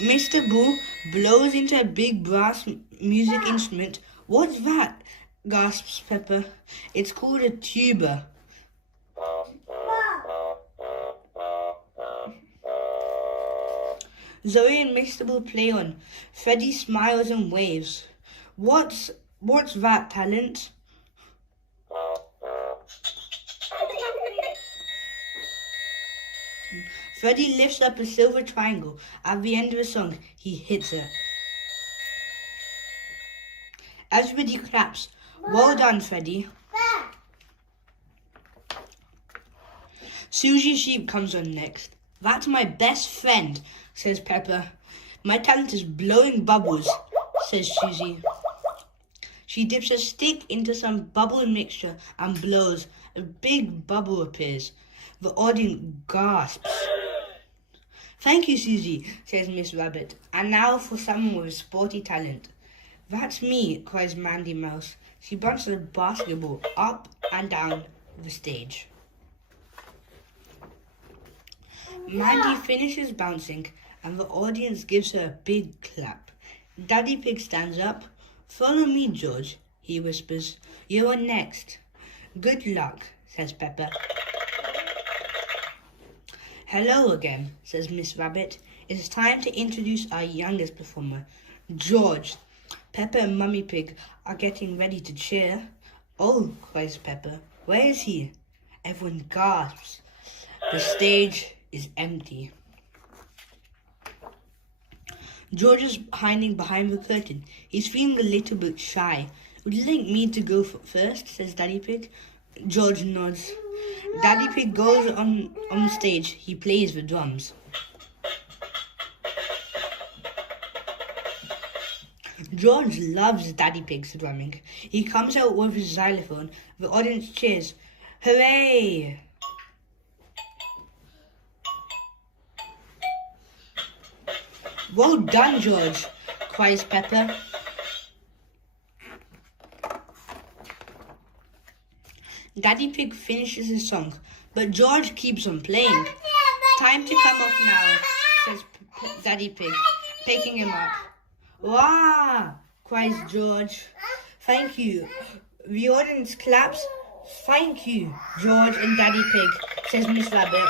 Mr. Bull blows into a big brass music instrument. What's that? Gasps Peppa. It's called a tuba. Zoe and Mr. Bull play on. Freddy smiles and waves. What's that, talent? Freddy lifts up a silver triangle. At the end of the song, he hits it. Everybody claps. Well done, Freddy. Susie Sheep comes on next. That's my best friend, says Peppa. My talent is blowing bubbles, says Susie. She dips a stick into some bubble mixture and blows. A big bubble appears. The audience gasps. Thank you, Susie, says Miss Rabbit. And now for someone with a sporty talent. That's me, cries Mandy Mouse. She bounces a basketball up and down the stage. Mandy finishes bouncing and the audience gives her a big clap. Daddy Pig stands up. Follow me, George, he whispers. You're next. Good luck, says Peppa. Hello again, says Miss Rabbit. It's time to introduce our youngest performer, George. Peppa and Mummy Pig are getting ready to cheer. Oh, cries Peppa. Where is he? Everyone gasps. The stage is empty. George is hiding behind the curtain. He's feeling a little bit shy. Would you like me to go first, says Daddy Pig. George nods. Daddy Pig goes on stage. He plays the drums. George loves Daddy Pig's drumming. He comes out with his xylophone. The audience cheers. Hooray! Well done, George, cries Peppa. Daddy Pig finishes his song, but George keeps on playing. Time to come off now, says Daddy Pig, picking him up. Wow, cries George. Thank you. The audience claps. Thank you, George and Daddy Pig, says Miss Rabbit.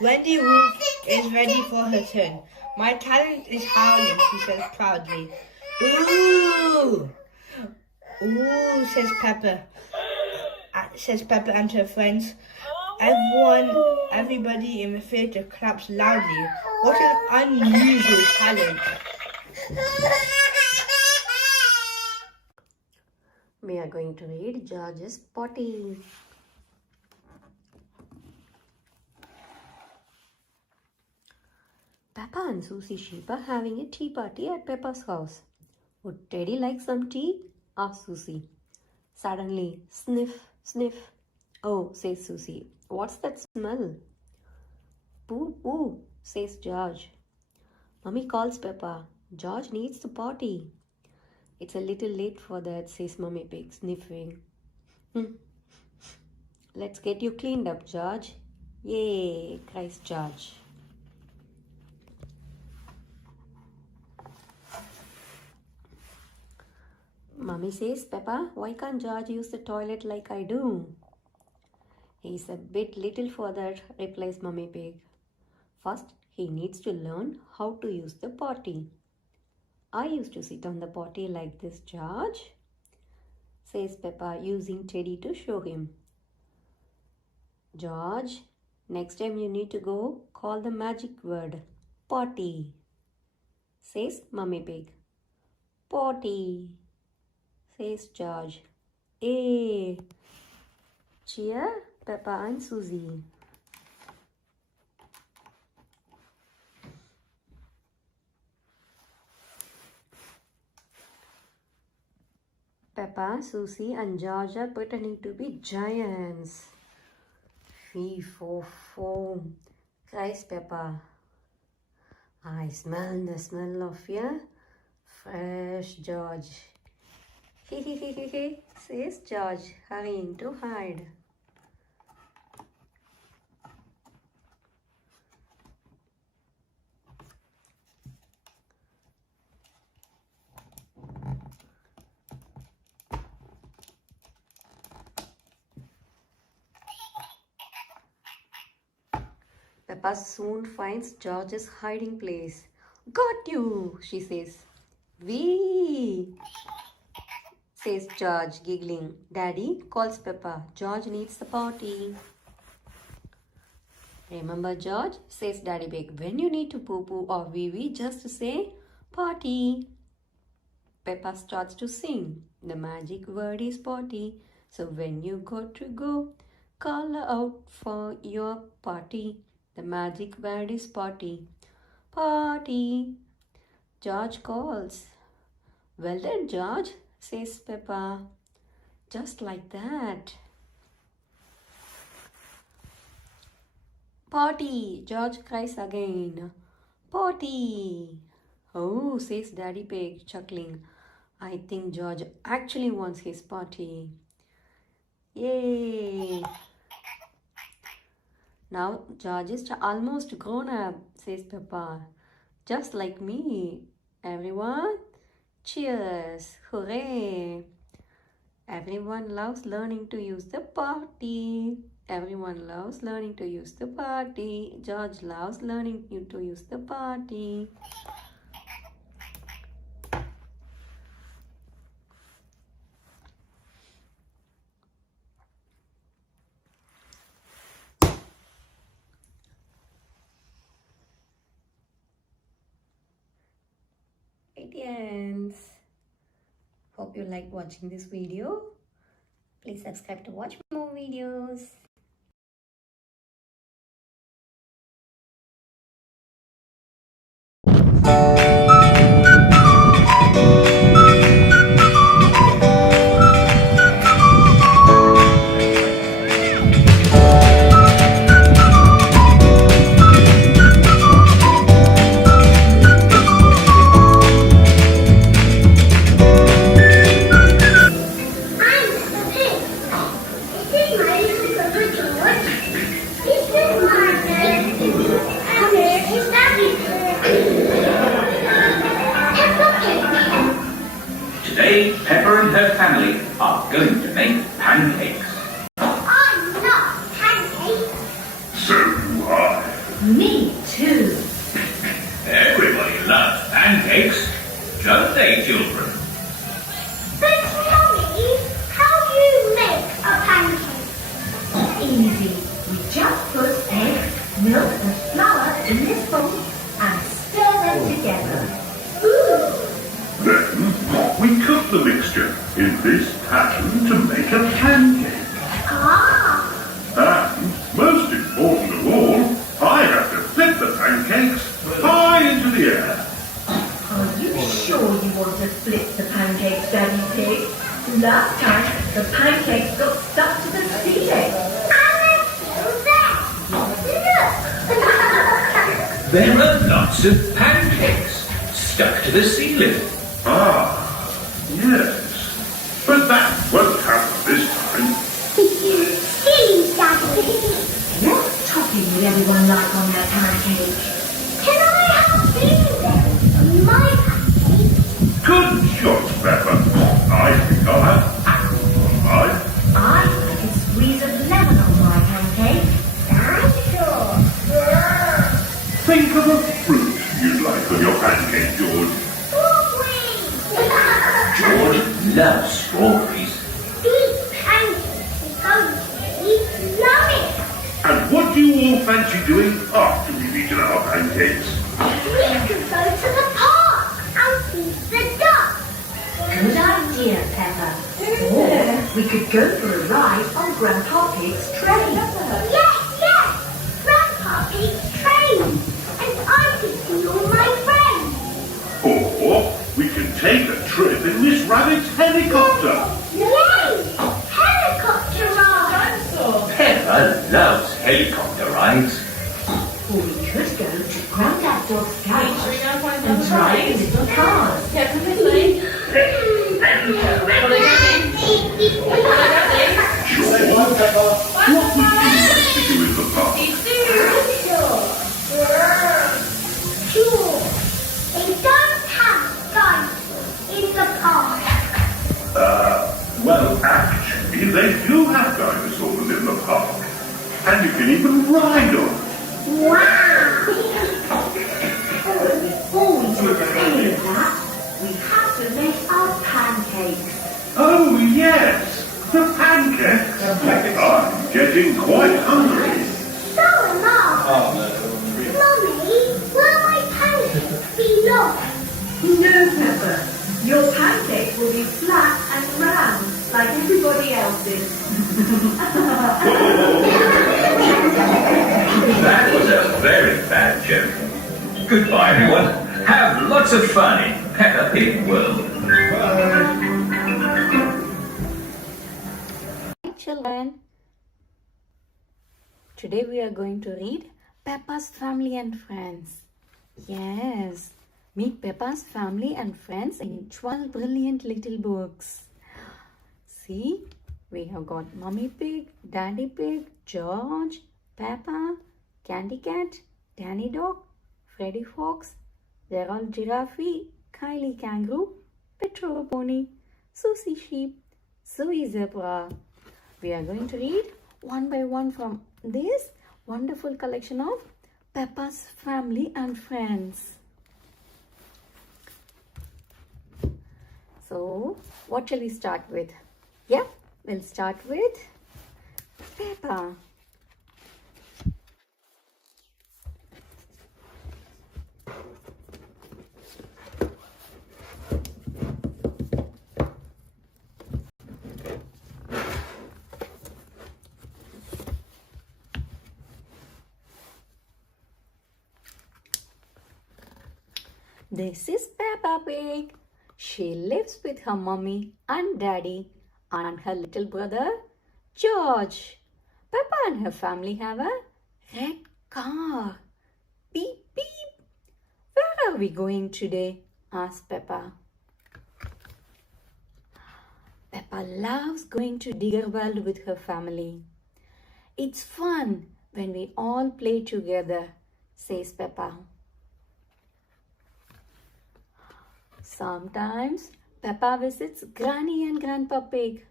Wendy Wolf is ready for her turn. My talent is howling, she says proudly. Ooh! Ooh, says Peppa. Says Peppa and her friends. Everybody in the theatre claps loudly. What an unusual talent. We are going to read George's Potty. Peppa and Susie Sheep are having a tea party at Peppa's house. Would Teddy like some tea? Asked Susie. Suddenly, sniff, sniff. Oh, says Susie. What's that smell? Poo, poo, says George. Mummy calls Peppa. George needs to potty. It's a little late for that, says Mummy Pig, sniffing. Let's get you cleaned up, George. Yay, cries George. Mummy says, Peppa, why can't George use the toilet like I do? He's a bit little for that, replies Mummy Pig. First, he needs to learn how to use the potty. I used to sit on the potty like this, George, says Peppa, using Teddy to show him. George, next time you need to go, call the magic word, potty, says Mummy Pig. Potty, says George. Hey! Cheer, Peppa and Susie. Peppa, Susie and George are pretending to be giants. Fee, fo, foam, cries Peppa. I smell the smell of your fresh George. He, says George, hurrying to hide. Peppa soon finds George's hiding place. Got you, she says. Wee, says George, giggling. Daddy, calls Peppa. George needs the potty. Remember, George, says Daddy Pig, when you need to poo-poo or wee-wee, just say potty. Peppa starts to sing. The magic word is potty. So when you got to go, call out for your potty. The magic word is potty. Potty. George calls. Well done, George, says Peppa. Just like that. Potty, George cries again. Potty. Oh, says Daddy Pig, chuckling. I think George actually wants his potty. Yay! Now George is almost grown up, says Peppa. Just like me. Everyone, cheers! Hooray! Everyone loves learning to use the potty. Everyone loves learning to use the potty. George loves learning to use the potty. Indians. Hope you like watching this video. Please subscribe to watch more videos. family are going to make pancakes. I love pancakes. So do I. Me too. Everybody loves pancakes, don't they, children? But Mummy, how do you make a pancake? Easy. We just put eggs, milk and flour in this bowl and stir them together. Ooh. Then we cook the mixture in this pan to make a pancake. Ah. And, most important of all, I have to flip the pancakes high into the air. Are you sure you want to flip the pancakes, Daddy Pig? Last time, the pancakes got stuck to the ceiling. And they're still there. Look! There are lots of pancakes stuck to the ceiling. Ah, yes. But that won't happen this time. Silly, Daddy. What topping would everyone like on their pancake? Can I have blueberries on my pancake? Good shot, Peppa. I think I'll have apple on mine. I like a squeeze of lemon on my pancake. I'm sure. Think of a fruit you'd like on your pancake, George. Strawberries. George loves strawberries. These pancakes are going to be yummy. And what do you all fancy doing after we've eaten our pancakes? We could go to the park and feed the ducks. Good idea, Peppa. Or we could go for a ride on Grandpa Pig's train. Yes, yes! Grandpa Pig's train. And I could see all my friends. Or we can take a trip in Miss Rabbit's helicopter. Yay! Helicopter ride. Peppa loves helicopter rides. Or we could go to Grandad Dog's garage and drive the little cars. Sure. What would you like to do in the park? Sure. They don't have guns in the park. Well, actually, they do have dinosaurs in the park. And you can even ride on them. Wow! Before we do any of that, we have to make our pancakes. Oh, yes, the pancakes. I'm getting quite hungry. So am I. Mummy, will my pancakes be long? No, Peppa. Your pancakes will be flat and round, like everybody else's. That was a very bad joke. Goodbye, everyone. Have lots of fun in Peppa Pig World. Hi children, today we are going to read Peppa's Family and Friends. Yes, meet Peppa's family and friends in 12 brilliant little books. See, we have got Mummy Pig, Daddy Pig, George, Peppa, Candy Cat, Danny Dog, Freddy Fox, Gerald Giraffe, Kylie Kangaroo, Petro Pony, Susie Sheep, Zoe Zebra. We are going to read one by one from this wonderful collection of Peppa's Family and Friends. So, what shall we start with? Yeah, we'll start with Peppa. This is Peppa Pig. She lives with her mummy and daddy and her little brother George. Peppa and her family have a red car. Beep beep. Where are we going today? Asked Peppa. Peppa loves going to Digger World with her family. It's fun when we all play together, says Peppa. Sometimes Peppa visits Granny and Grandpa Pig.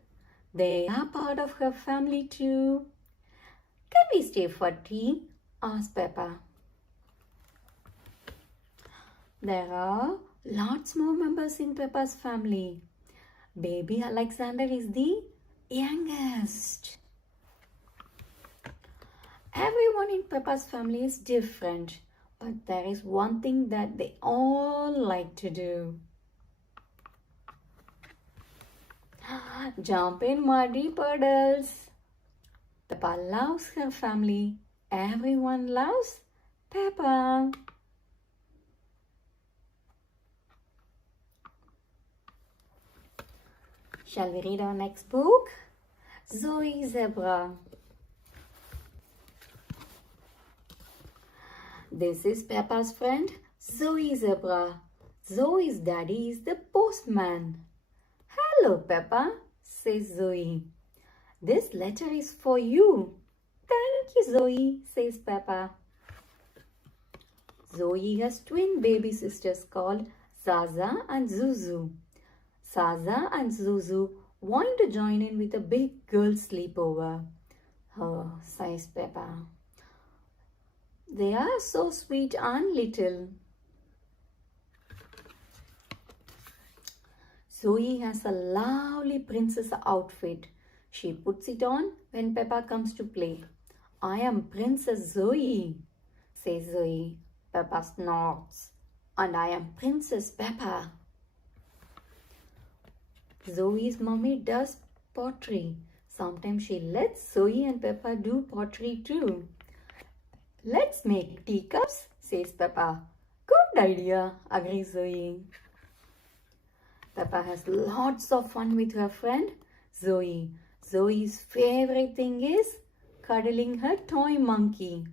They are part of her family too. Can we stay for tea? Asked Peppa. There are lots more members in Peppa's family. Baby Alexander is the youngest. Everyone in Peppa's family is different, but there is one thing that they all like to do. Jump in muddy puddles. Peppa loves her family. Everyone loves Peppa. Shall we read our next book? Zoe Zebra. This is Peppa's friend, Zoe Zebra. Zoe's daddy is the postman. Hello, Peppa, says Zoe. This letter is for you. Thank you, Zoe, says Peppa. Zoe has twin baby sisters called Zaza and Zuzu. Zaza and Zuzu want to join in with a big girl sleepover. Oh, sighs Peppa. They are so sweet and little. Zoe has a lovely princess outfit. She puts it on when Peppa comes to play. I am Princess Zoe, says Zoe. Peppa snorts. And I am Princess Peppa. Zoe's mummy does pottery. Sometimes she lets Zoe and Peppa do pottery too. Let's make teacups, says Peppa. Good idea, agrees Zoe. Peppa has lots of fun with her friend Zoe. Zoe's favorite thing is cuddling her toy monkey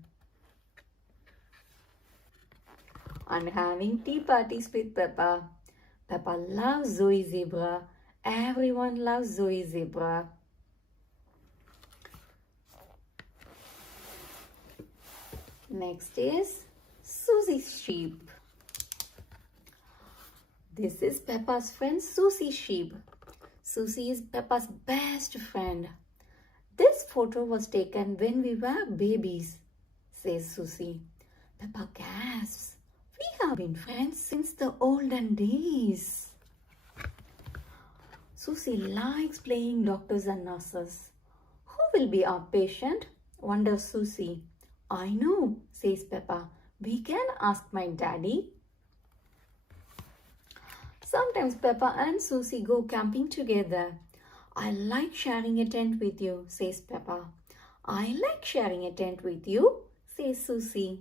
and having tea parties with Peppa. Peppa loves Zoe Zebra. Everyone loves Zoe Zebra. Next is Susie's sheep. This is Peppa's friend Susie Sheep. Susie is Peppa's best friend. This photo was taken when we were babies, says Susie. Peppa gasps. We have been friends since the olden days. Susie likes playing doctors and nurses. Who will be our patient? Wonders Susie. I know, says Peppa. We can ask my daddy. Sometimes Peppa and Susie go camping together. I like sharing a tent with you, says Peppa. I like sharing a tent with you, says Susie.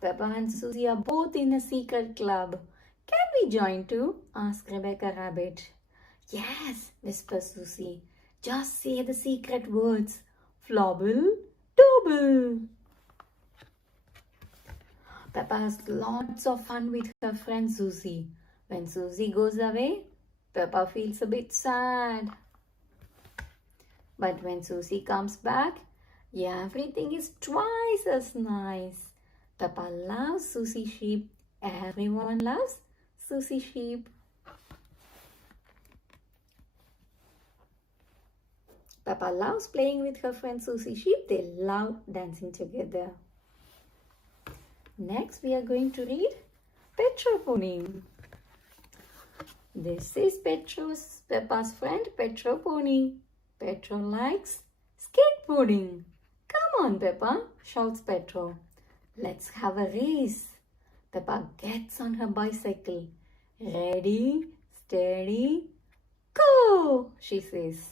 Peppa and Susie are both in a secret club. Can we join too? Asks Rebecca Rabbit. Yes, whispers Susie. Just say the secret words. Flobble, double. Peppa has lots of fun with her friend Susie. When Susie goes away, Peppa feels a bit sad. But when Susie comes back, everything is twice as nice. Peppa loves Susie Sheep. Everyone loves Susie Sheep. Peppa loves playing with her friend Susie Sheep. They love dancing together. Next, we are going to read Petro Pony. This is Peppa's friend Petro Pony. Petro likes skateboarding. Come on, Peppa, shouts Petro. Let's have a race. Peppa gets on her bicycle. Ready, steady, go, she says.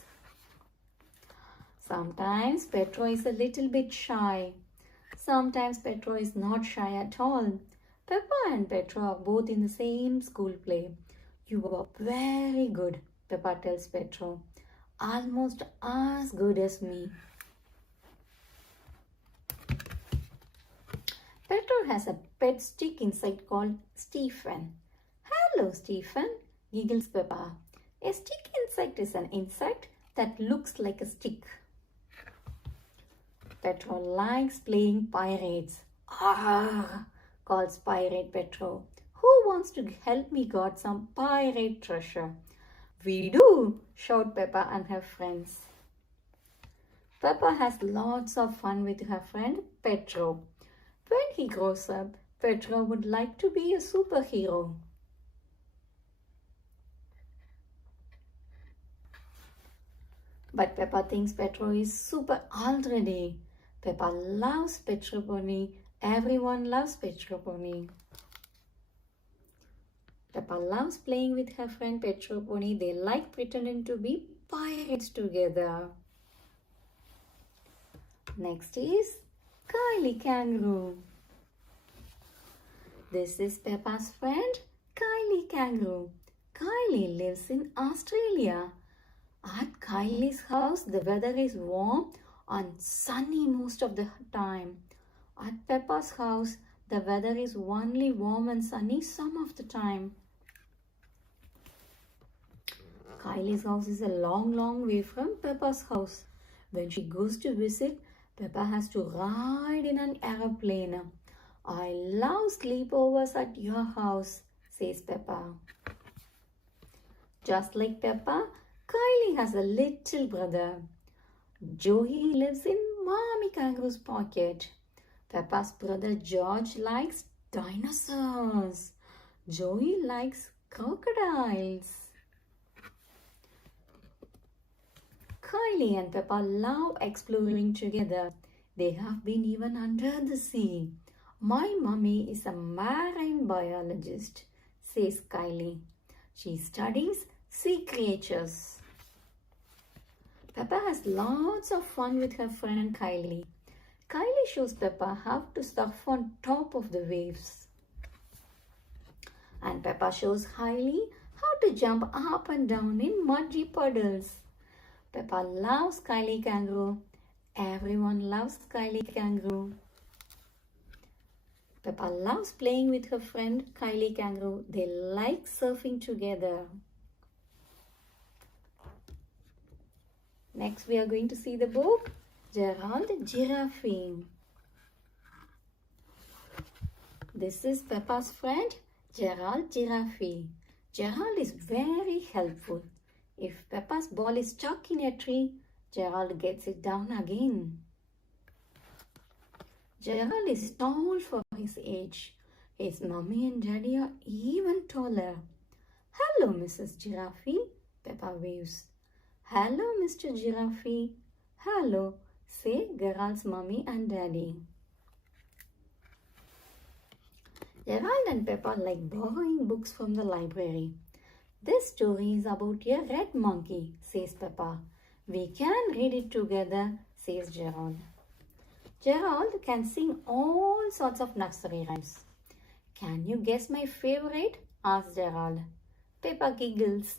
Sometimes Petro is a little bit shy. Sometimes Petro is not shy at all. Peppa and Petro are both in the same school play. You are very good, Peppa tells Petro. Almost as good as me. Petro has a pet stick inside called Stephen. Hello, Stephen, giggles Peppa. A stick insect is an insect that looks like a stick. Petro likes playing pirates. Ah, calls Pirate Petro. Who wants to help me guard some pirate treasure? We do, shout Peppa and her friends. Peppa has lots of fun with her friend Petro. When he grows up, Petro would like to be a superhero. But Peppa thinks Petro is super already. Peppa loves Petro Pony. Everyone loves Petro Pony. Peppa loves playing with her friend Petro Pony. They like pretending to be pirates together. Next is Kylie Kangaroo. This is Peppa's friend Kylie Kangaroo. Kylie lives in Australia. At Kylie's house, the weather is warm and sunny most of the time. At Peppa's house, the weather is only warm and sunny some of the time. Kylie's house is a long way from Peppa's house. When she goes to visit, Peppa has to ride in an aeroplane. I love sleepovers at your house, says Peppa. Just like Peppa, Kylie has a little brother. Joey lives in Mommy Kangaroo's pocket. Peppa's brother George likes dinosaurs. Joey likes crocodiles. Kylie and Peppa love exploring together. They have been even under the sea. My mummy is a marine biologist, says Kylie. She studies sea creatures. Peppa has lots of fun with her friend Kylie. Kylie shows Peppa how to surf on top of the waves. And Peppa shows Kylie how to jump up and down in muddy puddles. Peppa loves Kylie Kangaroo. Everyone loves Kylie Kangaroo. Peppa loves playing with her friend Kylie Kangaroo. They like surfing together. Next, we are going to see the book Gerald Giraffe. This is Peppa's friend Gerald Giraffe. Gerald is very helpful. If Peppa's ball is stuck in a tree, Gerald gets it down again. Gerald is tall for his age. His mommy and daddy are even taller. Hello, Mrs. Giraffe, Peppa waves. Hello, Mr. Giraffe. Hello, say Gerald's mommy and daddy. Gerald and Peppa like borrowing books from the library. This story is about a red monkey, says Peppa. We can read it together, says Gerald. Gerald can sing all sorts of nursery rhymes. Can you guess my favorite? Asks Gerald. Peppa giggles.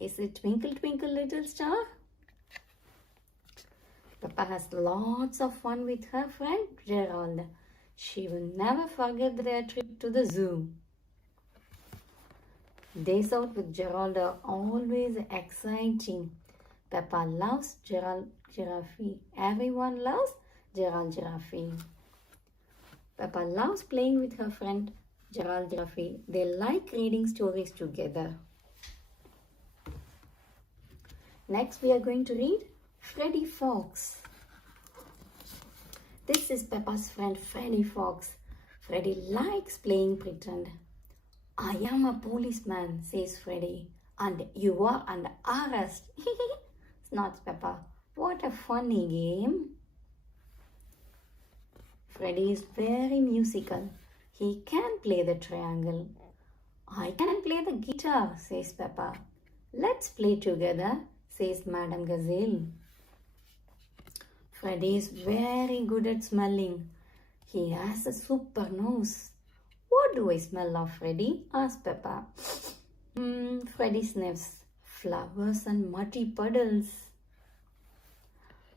Is it Twinkle Twinkle Little Star? Peppa has lots of fun with her friend Gerald. She will never forget their trip to the zoo. Days out with Gerald are always exciting. Peppa loves Gerald Giraffe. Everyone loves Gerald Giraffe. Peppa loves playing with her friend Gerald Giraffe. They like reading stories together. Next, we are going to read Freddy Fox. This is Peppa's friend Freddy Fox. Freddy likes playing pretend. I am a policeman, says Freddy, and you are under arrest. Snorts Peppa. What a funny game. Freddy is very musical. He can play the triangle. I can play the guitar, says Peppa. Let's play together, says Madame Gazelle. Freddy is very good at smelling. He has a super nose. What do I smell of, Freddy? Asks Peppa. Freddy sniffs. Flowers and muddy puddles.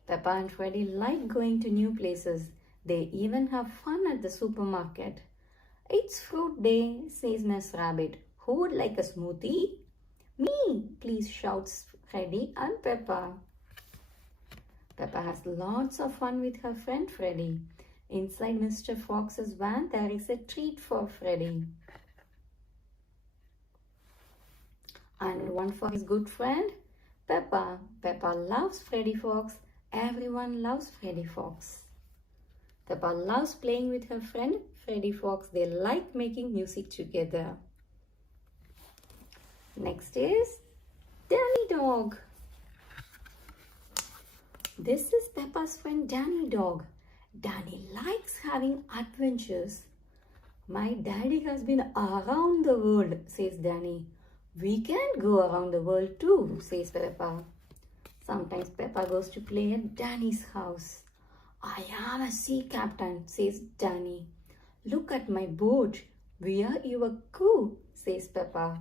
Peppa and Freddy like going to new places. They even have fun at the supermarket. It's fruit day, says Miss Rabbit. Who would like a smoothie? Me, please, shouts Freddy and Peppa. Peppa has lots of fun with her friend Freddy. Inside Mr. Fox's van, there is a treat for Freddy. and one for his good friend, Peppa. Peppa loves Freddy Fox. Everyone loves Freddy Fox. Peppa loves playing with her friend Freddy Fox. They like making music together. Next is Danny Dog. This is Peppa's friend Danny Dog. Danny likes having adventures. My daddy has been around the world, says Danny. We can go around the world too, says Peppa. Sometimes Peppa goes to play at Danny's house. I am a sea captain, says Danny. Look at my boat. We are your crew, says Peppa.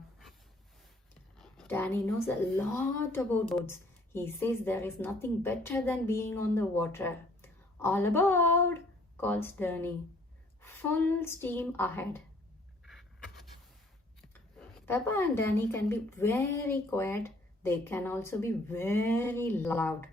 Danny knows a lot about boats. He says there is nothing better than being on the water. All aboard, calls Danny. Full steam ahead. Peppa and Danny can be very quiet. They can also be very loud.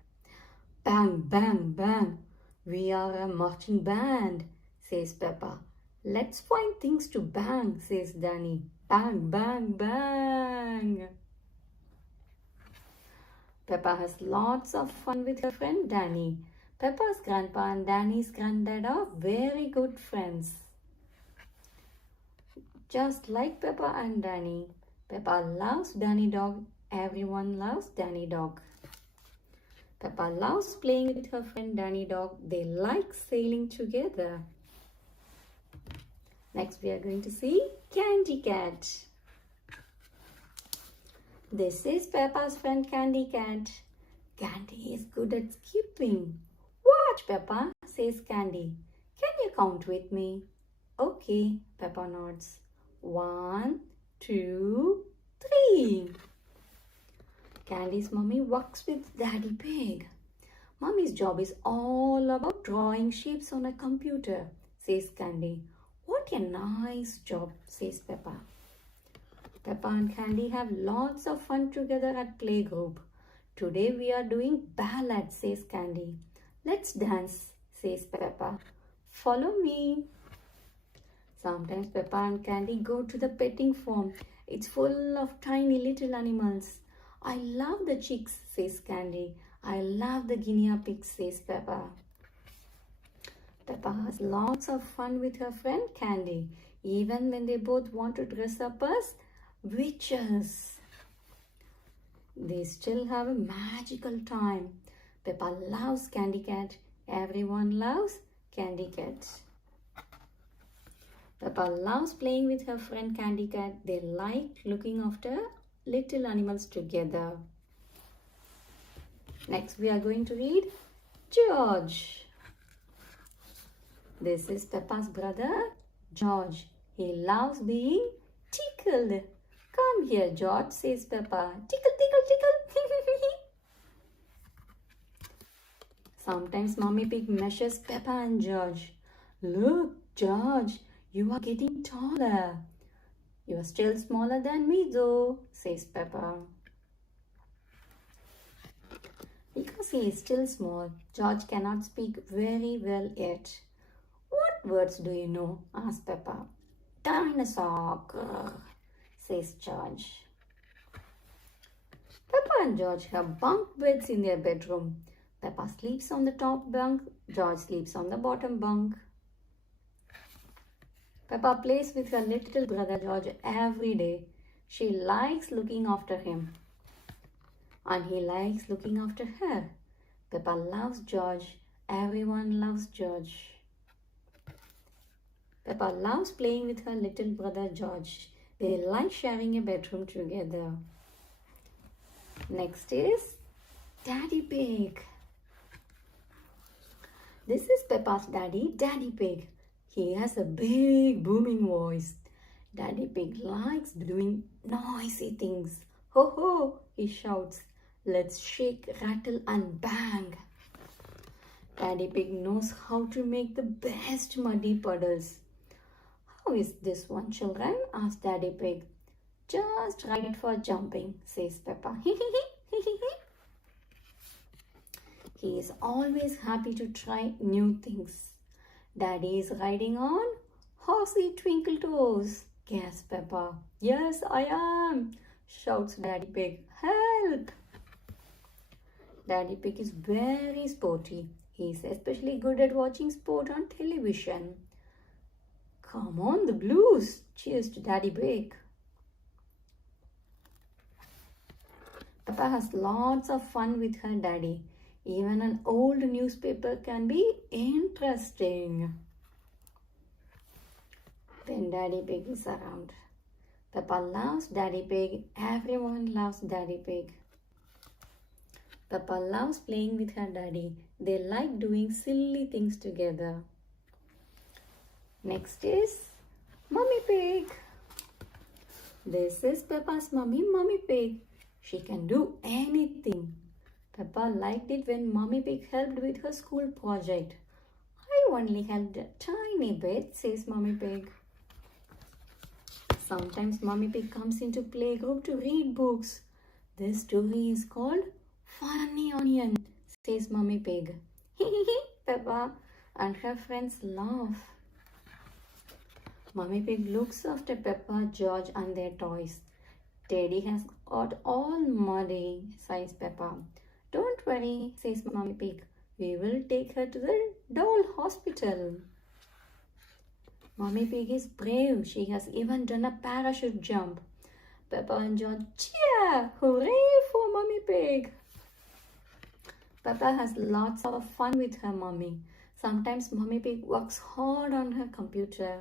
Bang, bang, bang. We are a marching band, says Peppa. Let's find things to bang, says Danny. Bang, bang, bang. Peppa has lots of fun with her friend Danny. Peppa's grandpa and Danny's granddad are very good friends. Just like Peppa and Danny, Peppa loves Danny Dog. Everyone loves Danny Dog. Peppa loves playing with her friend Danny Dog. They like sailing together. Next we are going to see Candy Cat. This is Peppa's friend Candy Cat. Candy is good at skipping. Watch, Peppa, says Candy. Can you count with me? Okay, Peppa nods. 1, 2, 3. Candy's mommy works with Daddy Pig. Mommy's job is all about drawing shapes on a computer, says Candy. What a nice job, says Peppa. Peppa and Candy have lots of fun together at playgroup. Today we are doing ballet, says Candy. Let's dance, says Peppa. Follow me. Sometimes Peppa and Candy go to the petting farm. It's full of tiny little animals. I love the chicks, says Candy. I love the guinea pigs, says Peppa. Peppa has lots of fun with her friend Candy, even when they both want to dress up as witches. They still have a magical time. Peppa loves Candy Cat. Everyone loves Candy Cat. Peppa loves playing with her friend Candy Cat. They like looking after little animals together. Next we are going to read George. This is Peppa's brother George. He loves being tickled. Come here, George, says Peppa. Tickle, tickle, tickle. Sometimes Mommy Pig measures Peppa and George. Look, George, you are getting taller. You are still smaller than me though, says Peppa. Because he is still small, George cannot speak very well yet. What words do you know? Asks Peppa. Dinosaur, grrr, says George. Peppa and George have bunk beds in their bedroom. Peppa sleeps on the top bunk, George sleeps on the bottom bunk. Peppa plays with her little brother George every day. She likes looking after him. And he likes looking after her. Peppa loves George. Everyone loves George. Peppa loves playing with her little brother George. They like sharing a bedroom together. Next is Daddy Pig. This is Peppa's daddy, Daddy Pig. He has a big booming voice. Daddy Pig likes doing noisy things. Ho ho, he shouts. Let's shake, rattle and bang. Daddy Pig knows how to make the best muddy puddles. How is this one, children? Asks Daddy Pig. Just right for jumping, says Peppa. He is always happy to try new things. Daddy is riding on horsey twinkle toes, gasps Peppa. Yes, I am, shouts Daddy Pig. Help! Daddy Pig is very sporty. He's especially good at watching sport on television. Come on, the Blues! Cheers to Daddy Pig. Peppa has lots of fun with her daddy. Even an old newspaper can be interesting when Daddy Pig is around. Peppa loves Daddy Pig. Everyone loves Daddy Pig. Peppa loves playing with her daddy. They like doing silly things together. Next is Mummy Pig. This is Peppa's mummy, Mummy Pig. She can do anything. Peppa liked it when Mummy Pig helped with her school project. I only helped a tiny bit, says Mummy Pig. Sometimes Mummy Pig comes into playgroup to read books. This story is called Funny Onion, says Mummy Pig. Peppa and her friends laugh. Mummy Pig looks after Peppa, George and their toys. Teddy has got all muddy, sighs Peppa. Don't worry, says Mummy Pig. We will take her to the doll hospital. Mummy Pig is brave. She has even done a parachute jump. Peppa and George cheer! Hooray for Mummy Pig! Peppa has lots of fun with her mummy. Sometimes Mummy Pig works hard on her computer.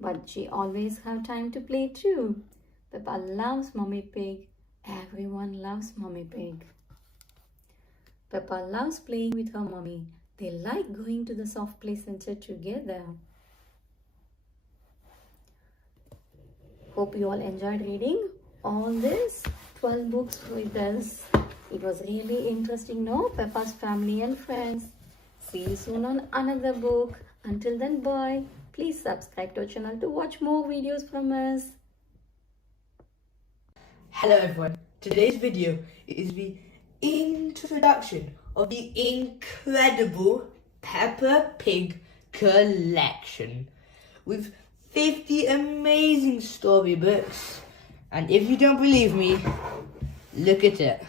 But she always has time to play too. Peppa loves Mummy Pig. Everyone loves Mummy Pig. Peppa loves playing with her mummy. They like going to the soft play center together. Hope you all enjoyed reading all these 12 books with us. It was really interesting, no? Peppa's family and friends. See you soon on another book. Until then, bye. Please subscribe to our channel to watch more videos from us. Hello everyone, today's video is the introduction of the incredible Peppa Pig collection with 50 amazing storybooks. And if you don't believe me, look at it.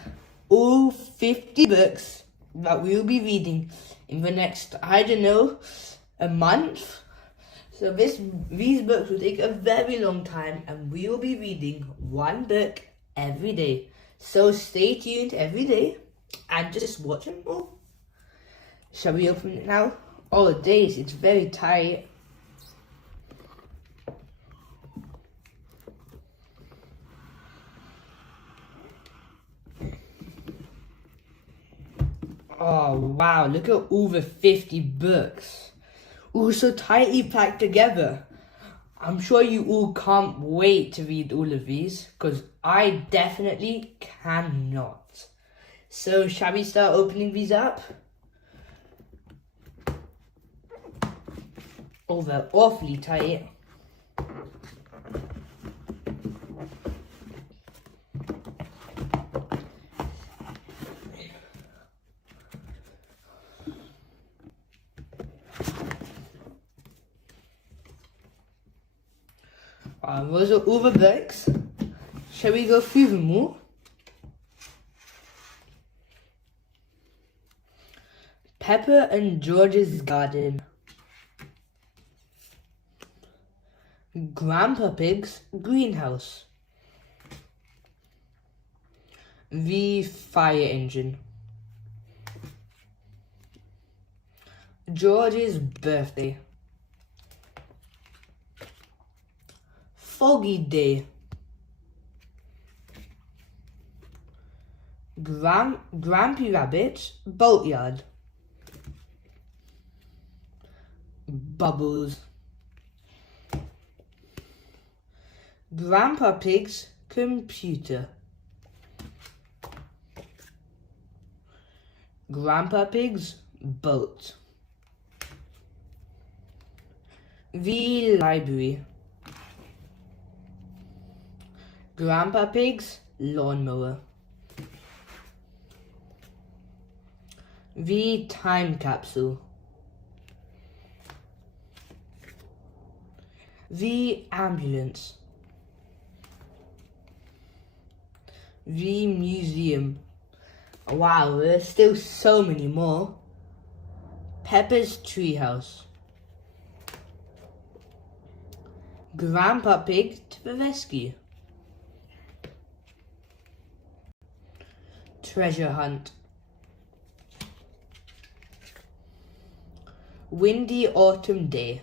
All 50 books that we'll be reading in the next, I don't know, a month. So these books will take a very long time and we will be reading one book every day. So stay tuned every day and just watch them all. Shall we open it now? Oh days, it's very tight. Oh wow, look at all the 50 books. All so tightly packed together. I'm sure you all can't wait to read all of these, because I definitely cannot. So shall we start opening these up? Oh, they're awfully tight. Those are all the books. Shall we go through them all? Peppa and George's Garden. Grandpa Pig's Greenhouse. The Fire Engine. George's Birthday. Foggy Day. Grampy Rabbit's Boatyard. Bubbles. Grandpa Pig's Computer. Grandpa Pig's Boat. The Library. Grandpa Pig's Lawnmower. The Time Capsule. The Ambulance. The museum. Wow, there's still so many more. Peppa's treehouse. Grandpa Pig to the rescue. Treasure hunt. Windy autumn day.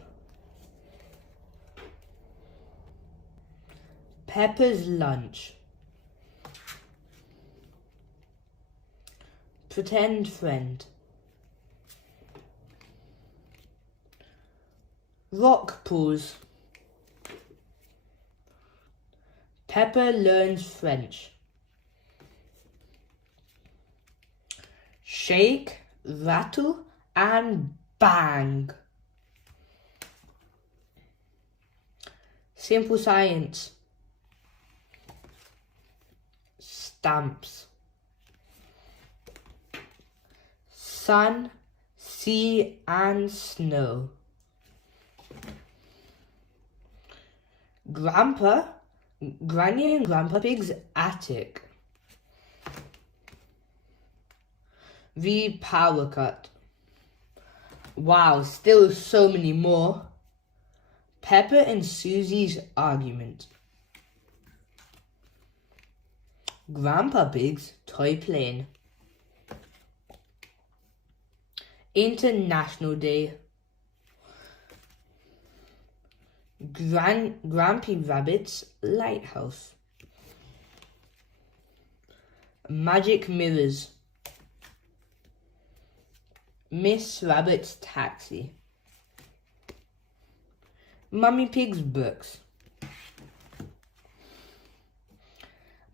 Peppa's lunch. Pretend friend. Rock pools. Peppa learns French. Shake, rattle, and bang. Simple science. Stamps. Sun, sea, and snow. Granny and Grandpa Pig's attic. The power cut. Wow, still so many more. Peppa and Susie's argument. Grandpa Pig's toy plane. International Day. Grampy Rabbit's lighthouse. Magic mirrors. Miss Rabbit's taxi. Mummy Pig's books.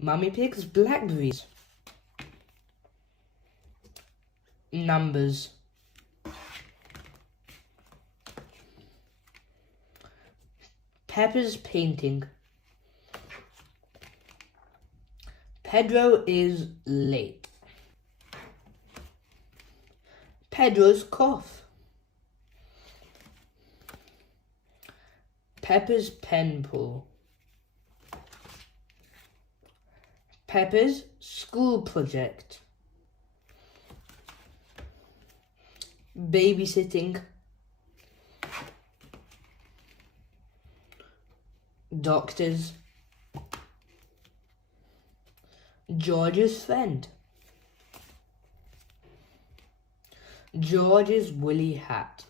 Mummy Pig's blackberries. Numbers. Peppa's painting. Pedro is late. Pedro's cough. Peppa's pen pull. Peppa's school project. Babysitting. Doctors. George's friend. George's woolly hat.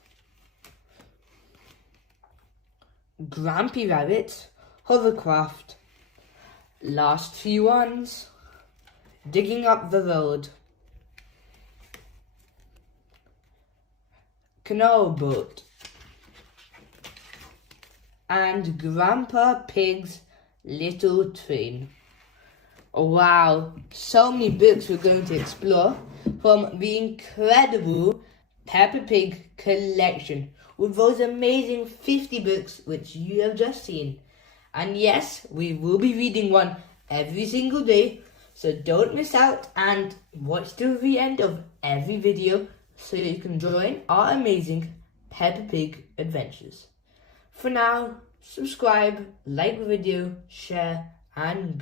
Grampy Rabbit's hovercraft. Last few ones. Digging up the road. Canal boat. And Grandpa Pig's little train. Wow, so many books we're going to explore from the incredible Peppa Pig collection with those amazing 50 books which you have just seen. And yes, we will be reading one every single day, so don't miss out and watch till the end of every video so you can join our amazing Peppa Pig adventures. For now, subscribe, like the video, share, and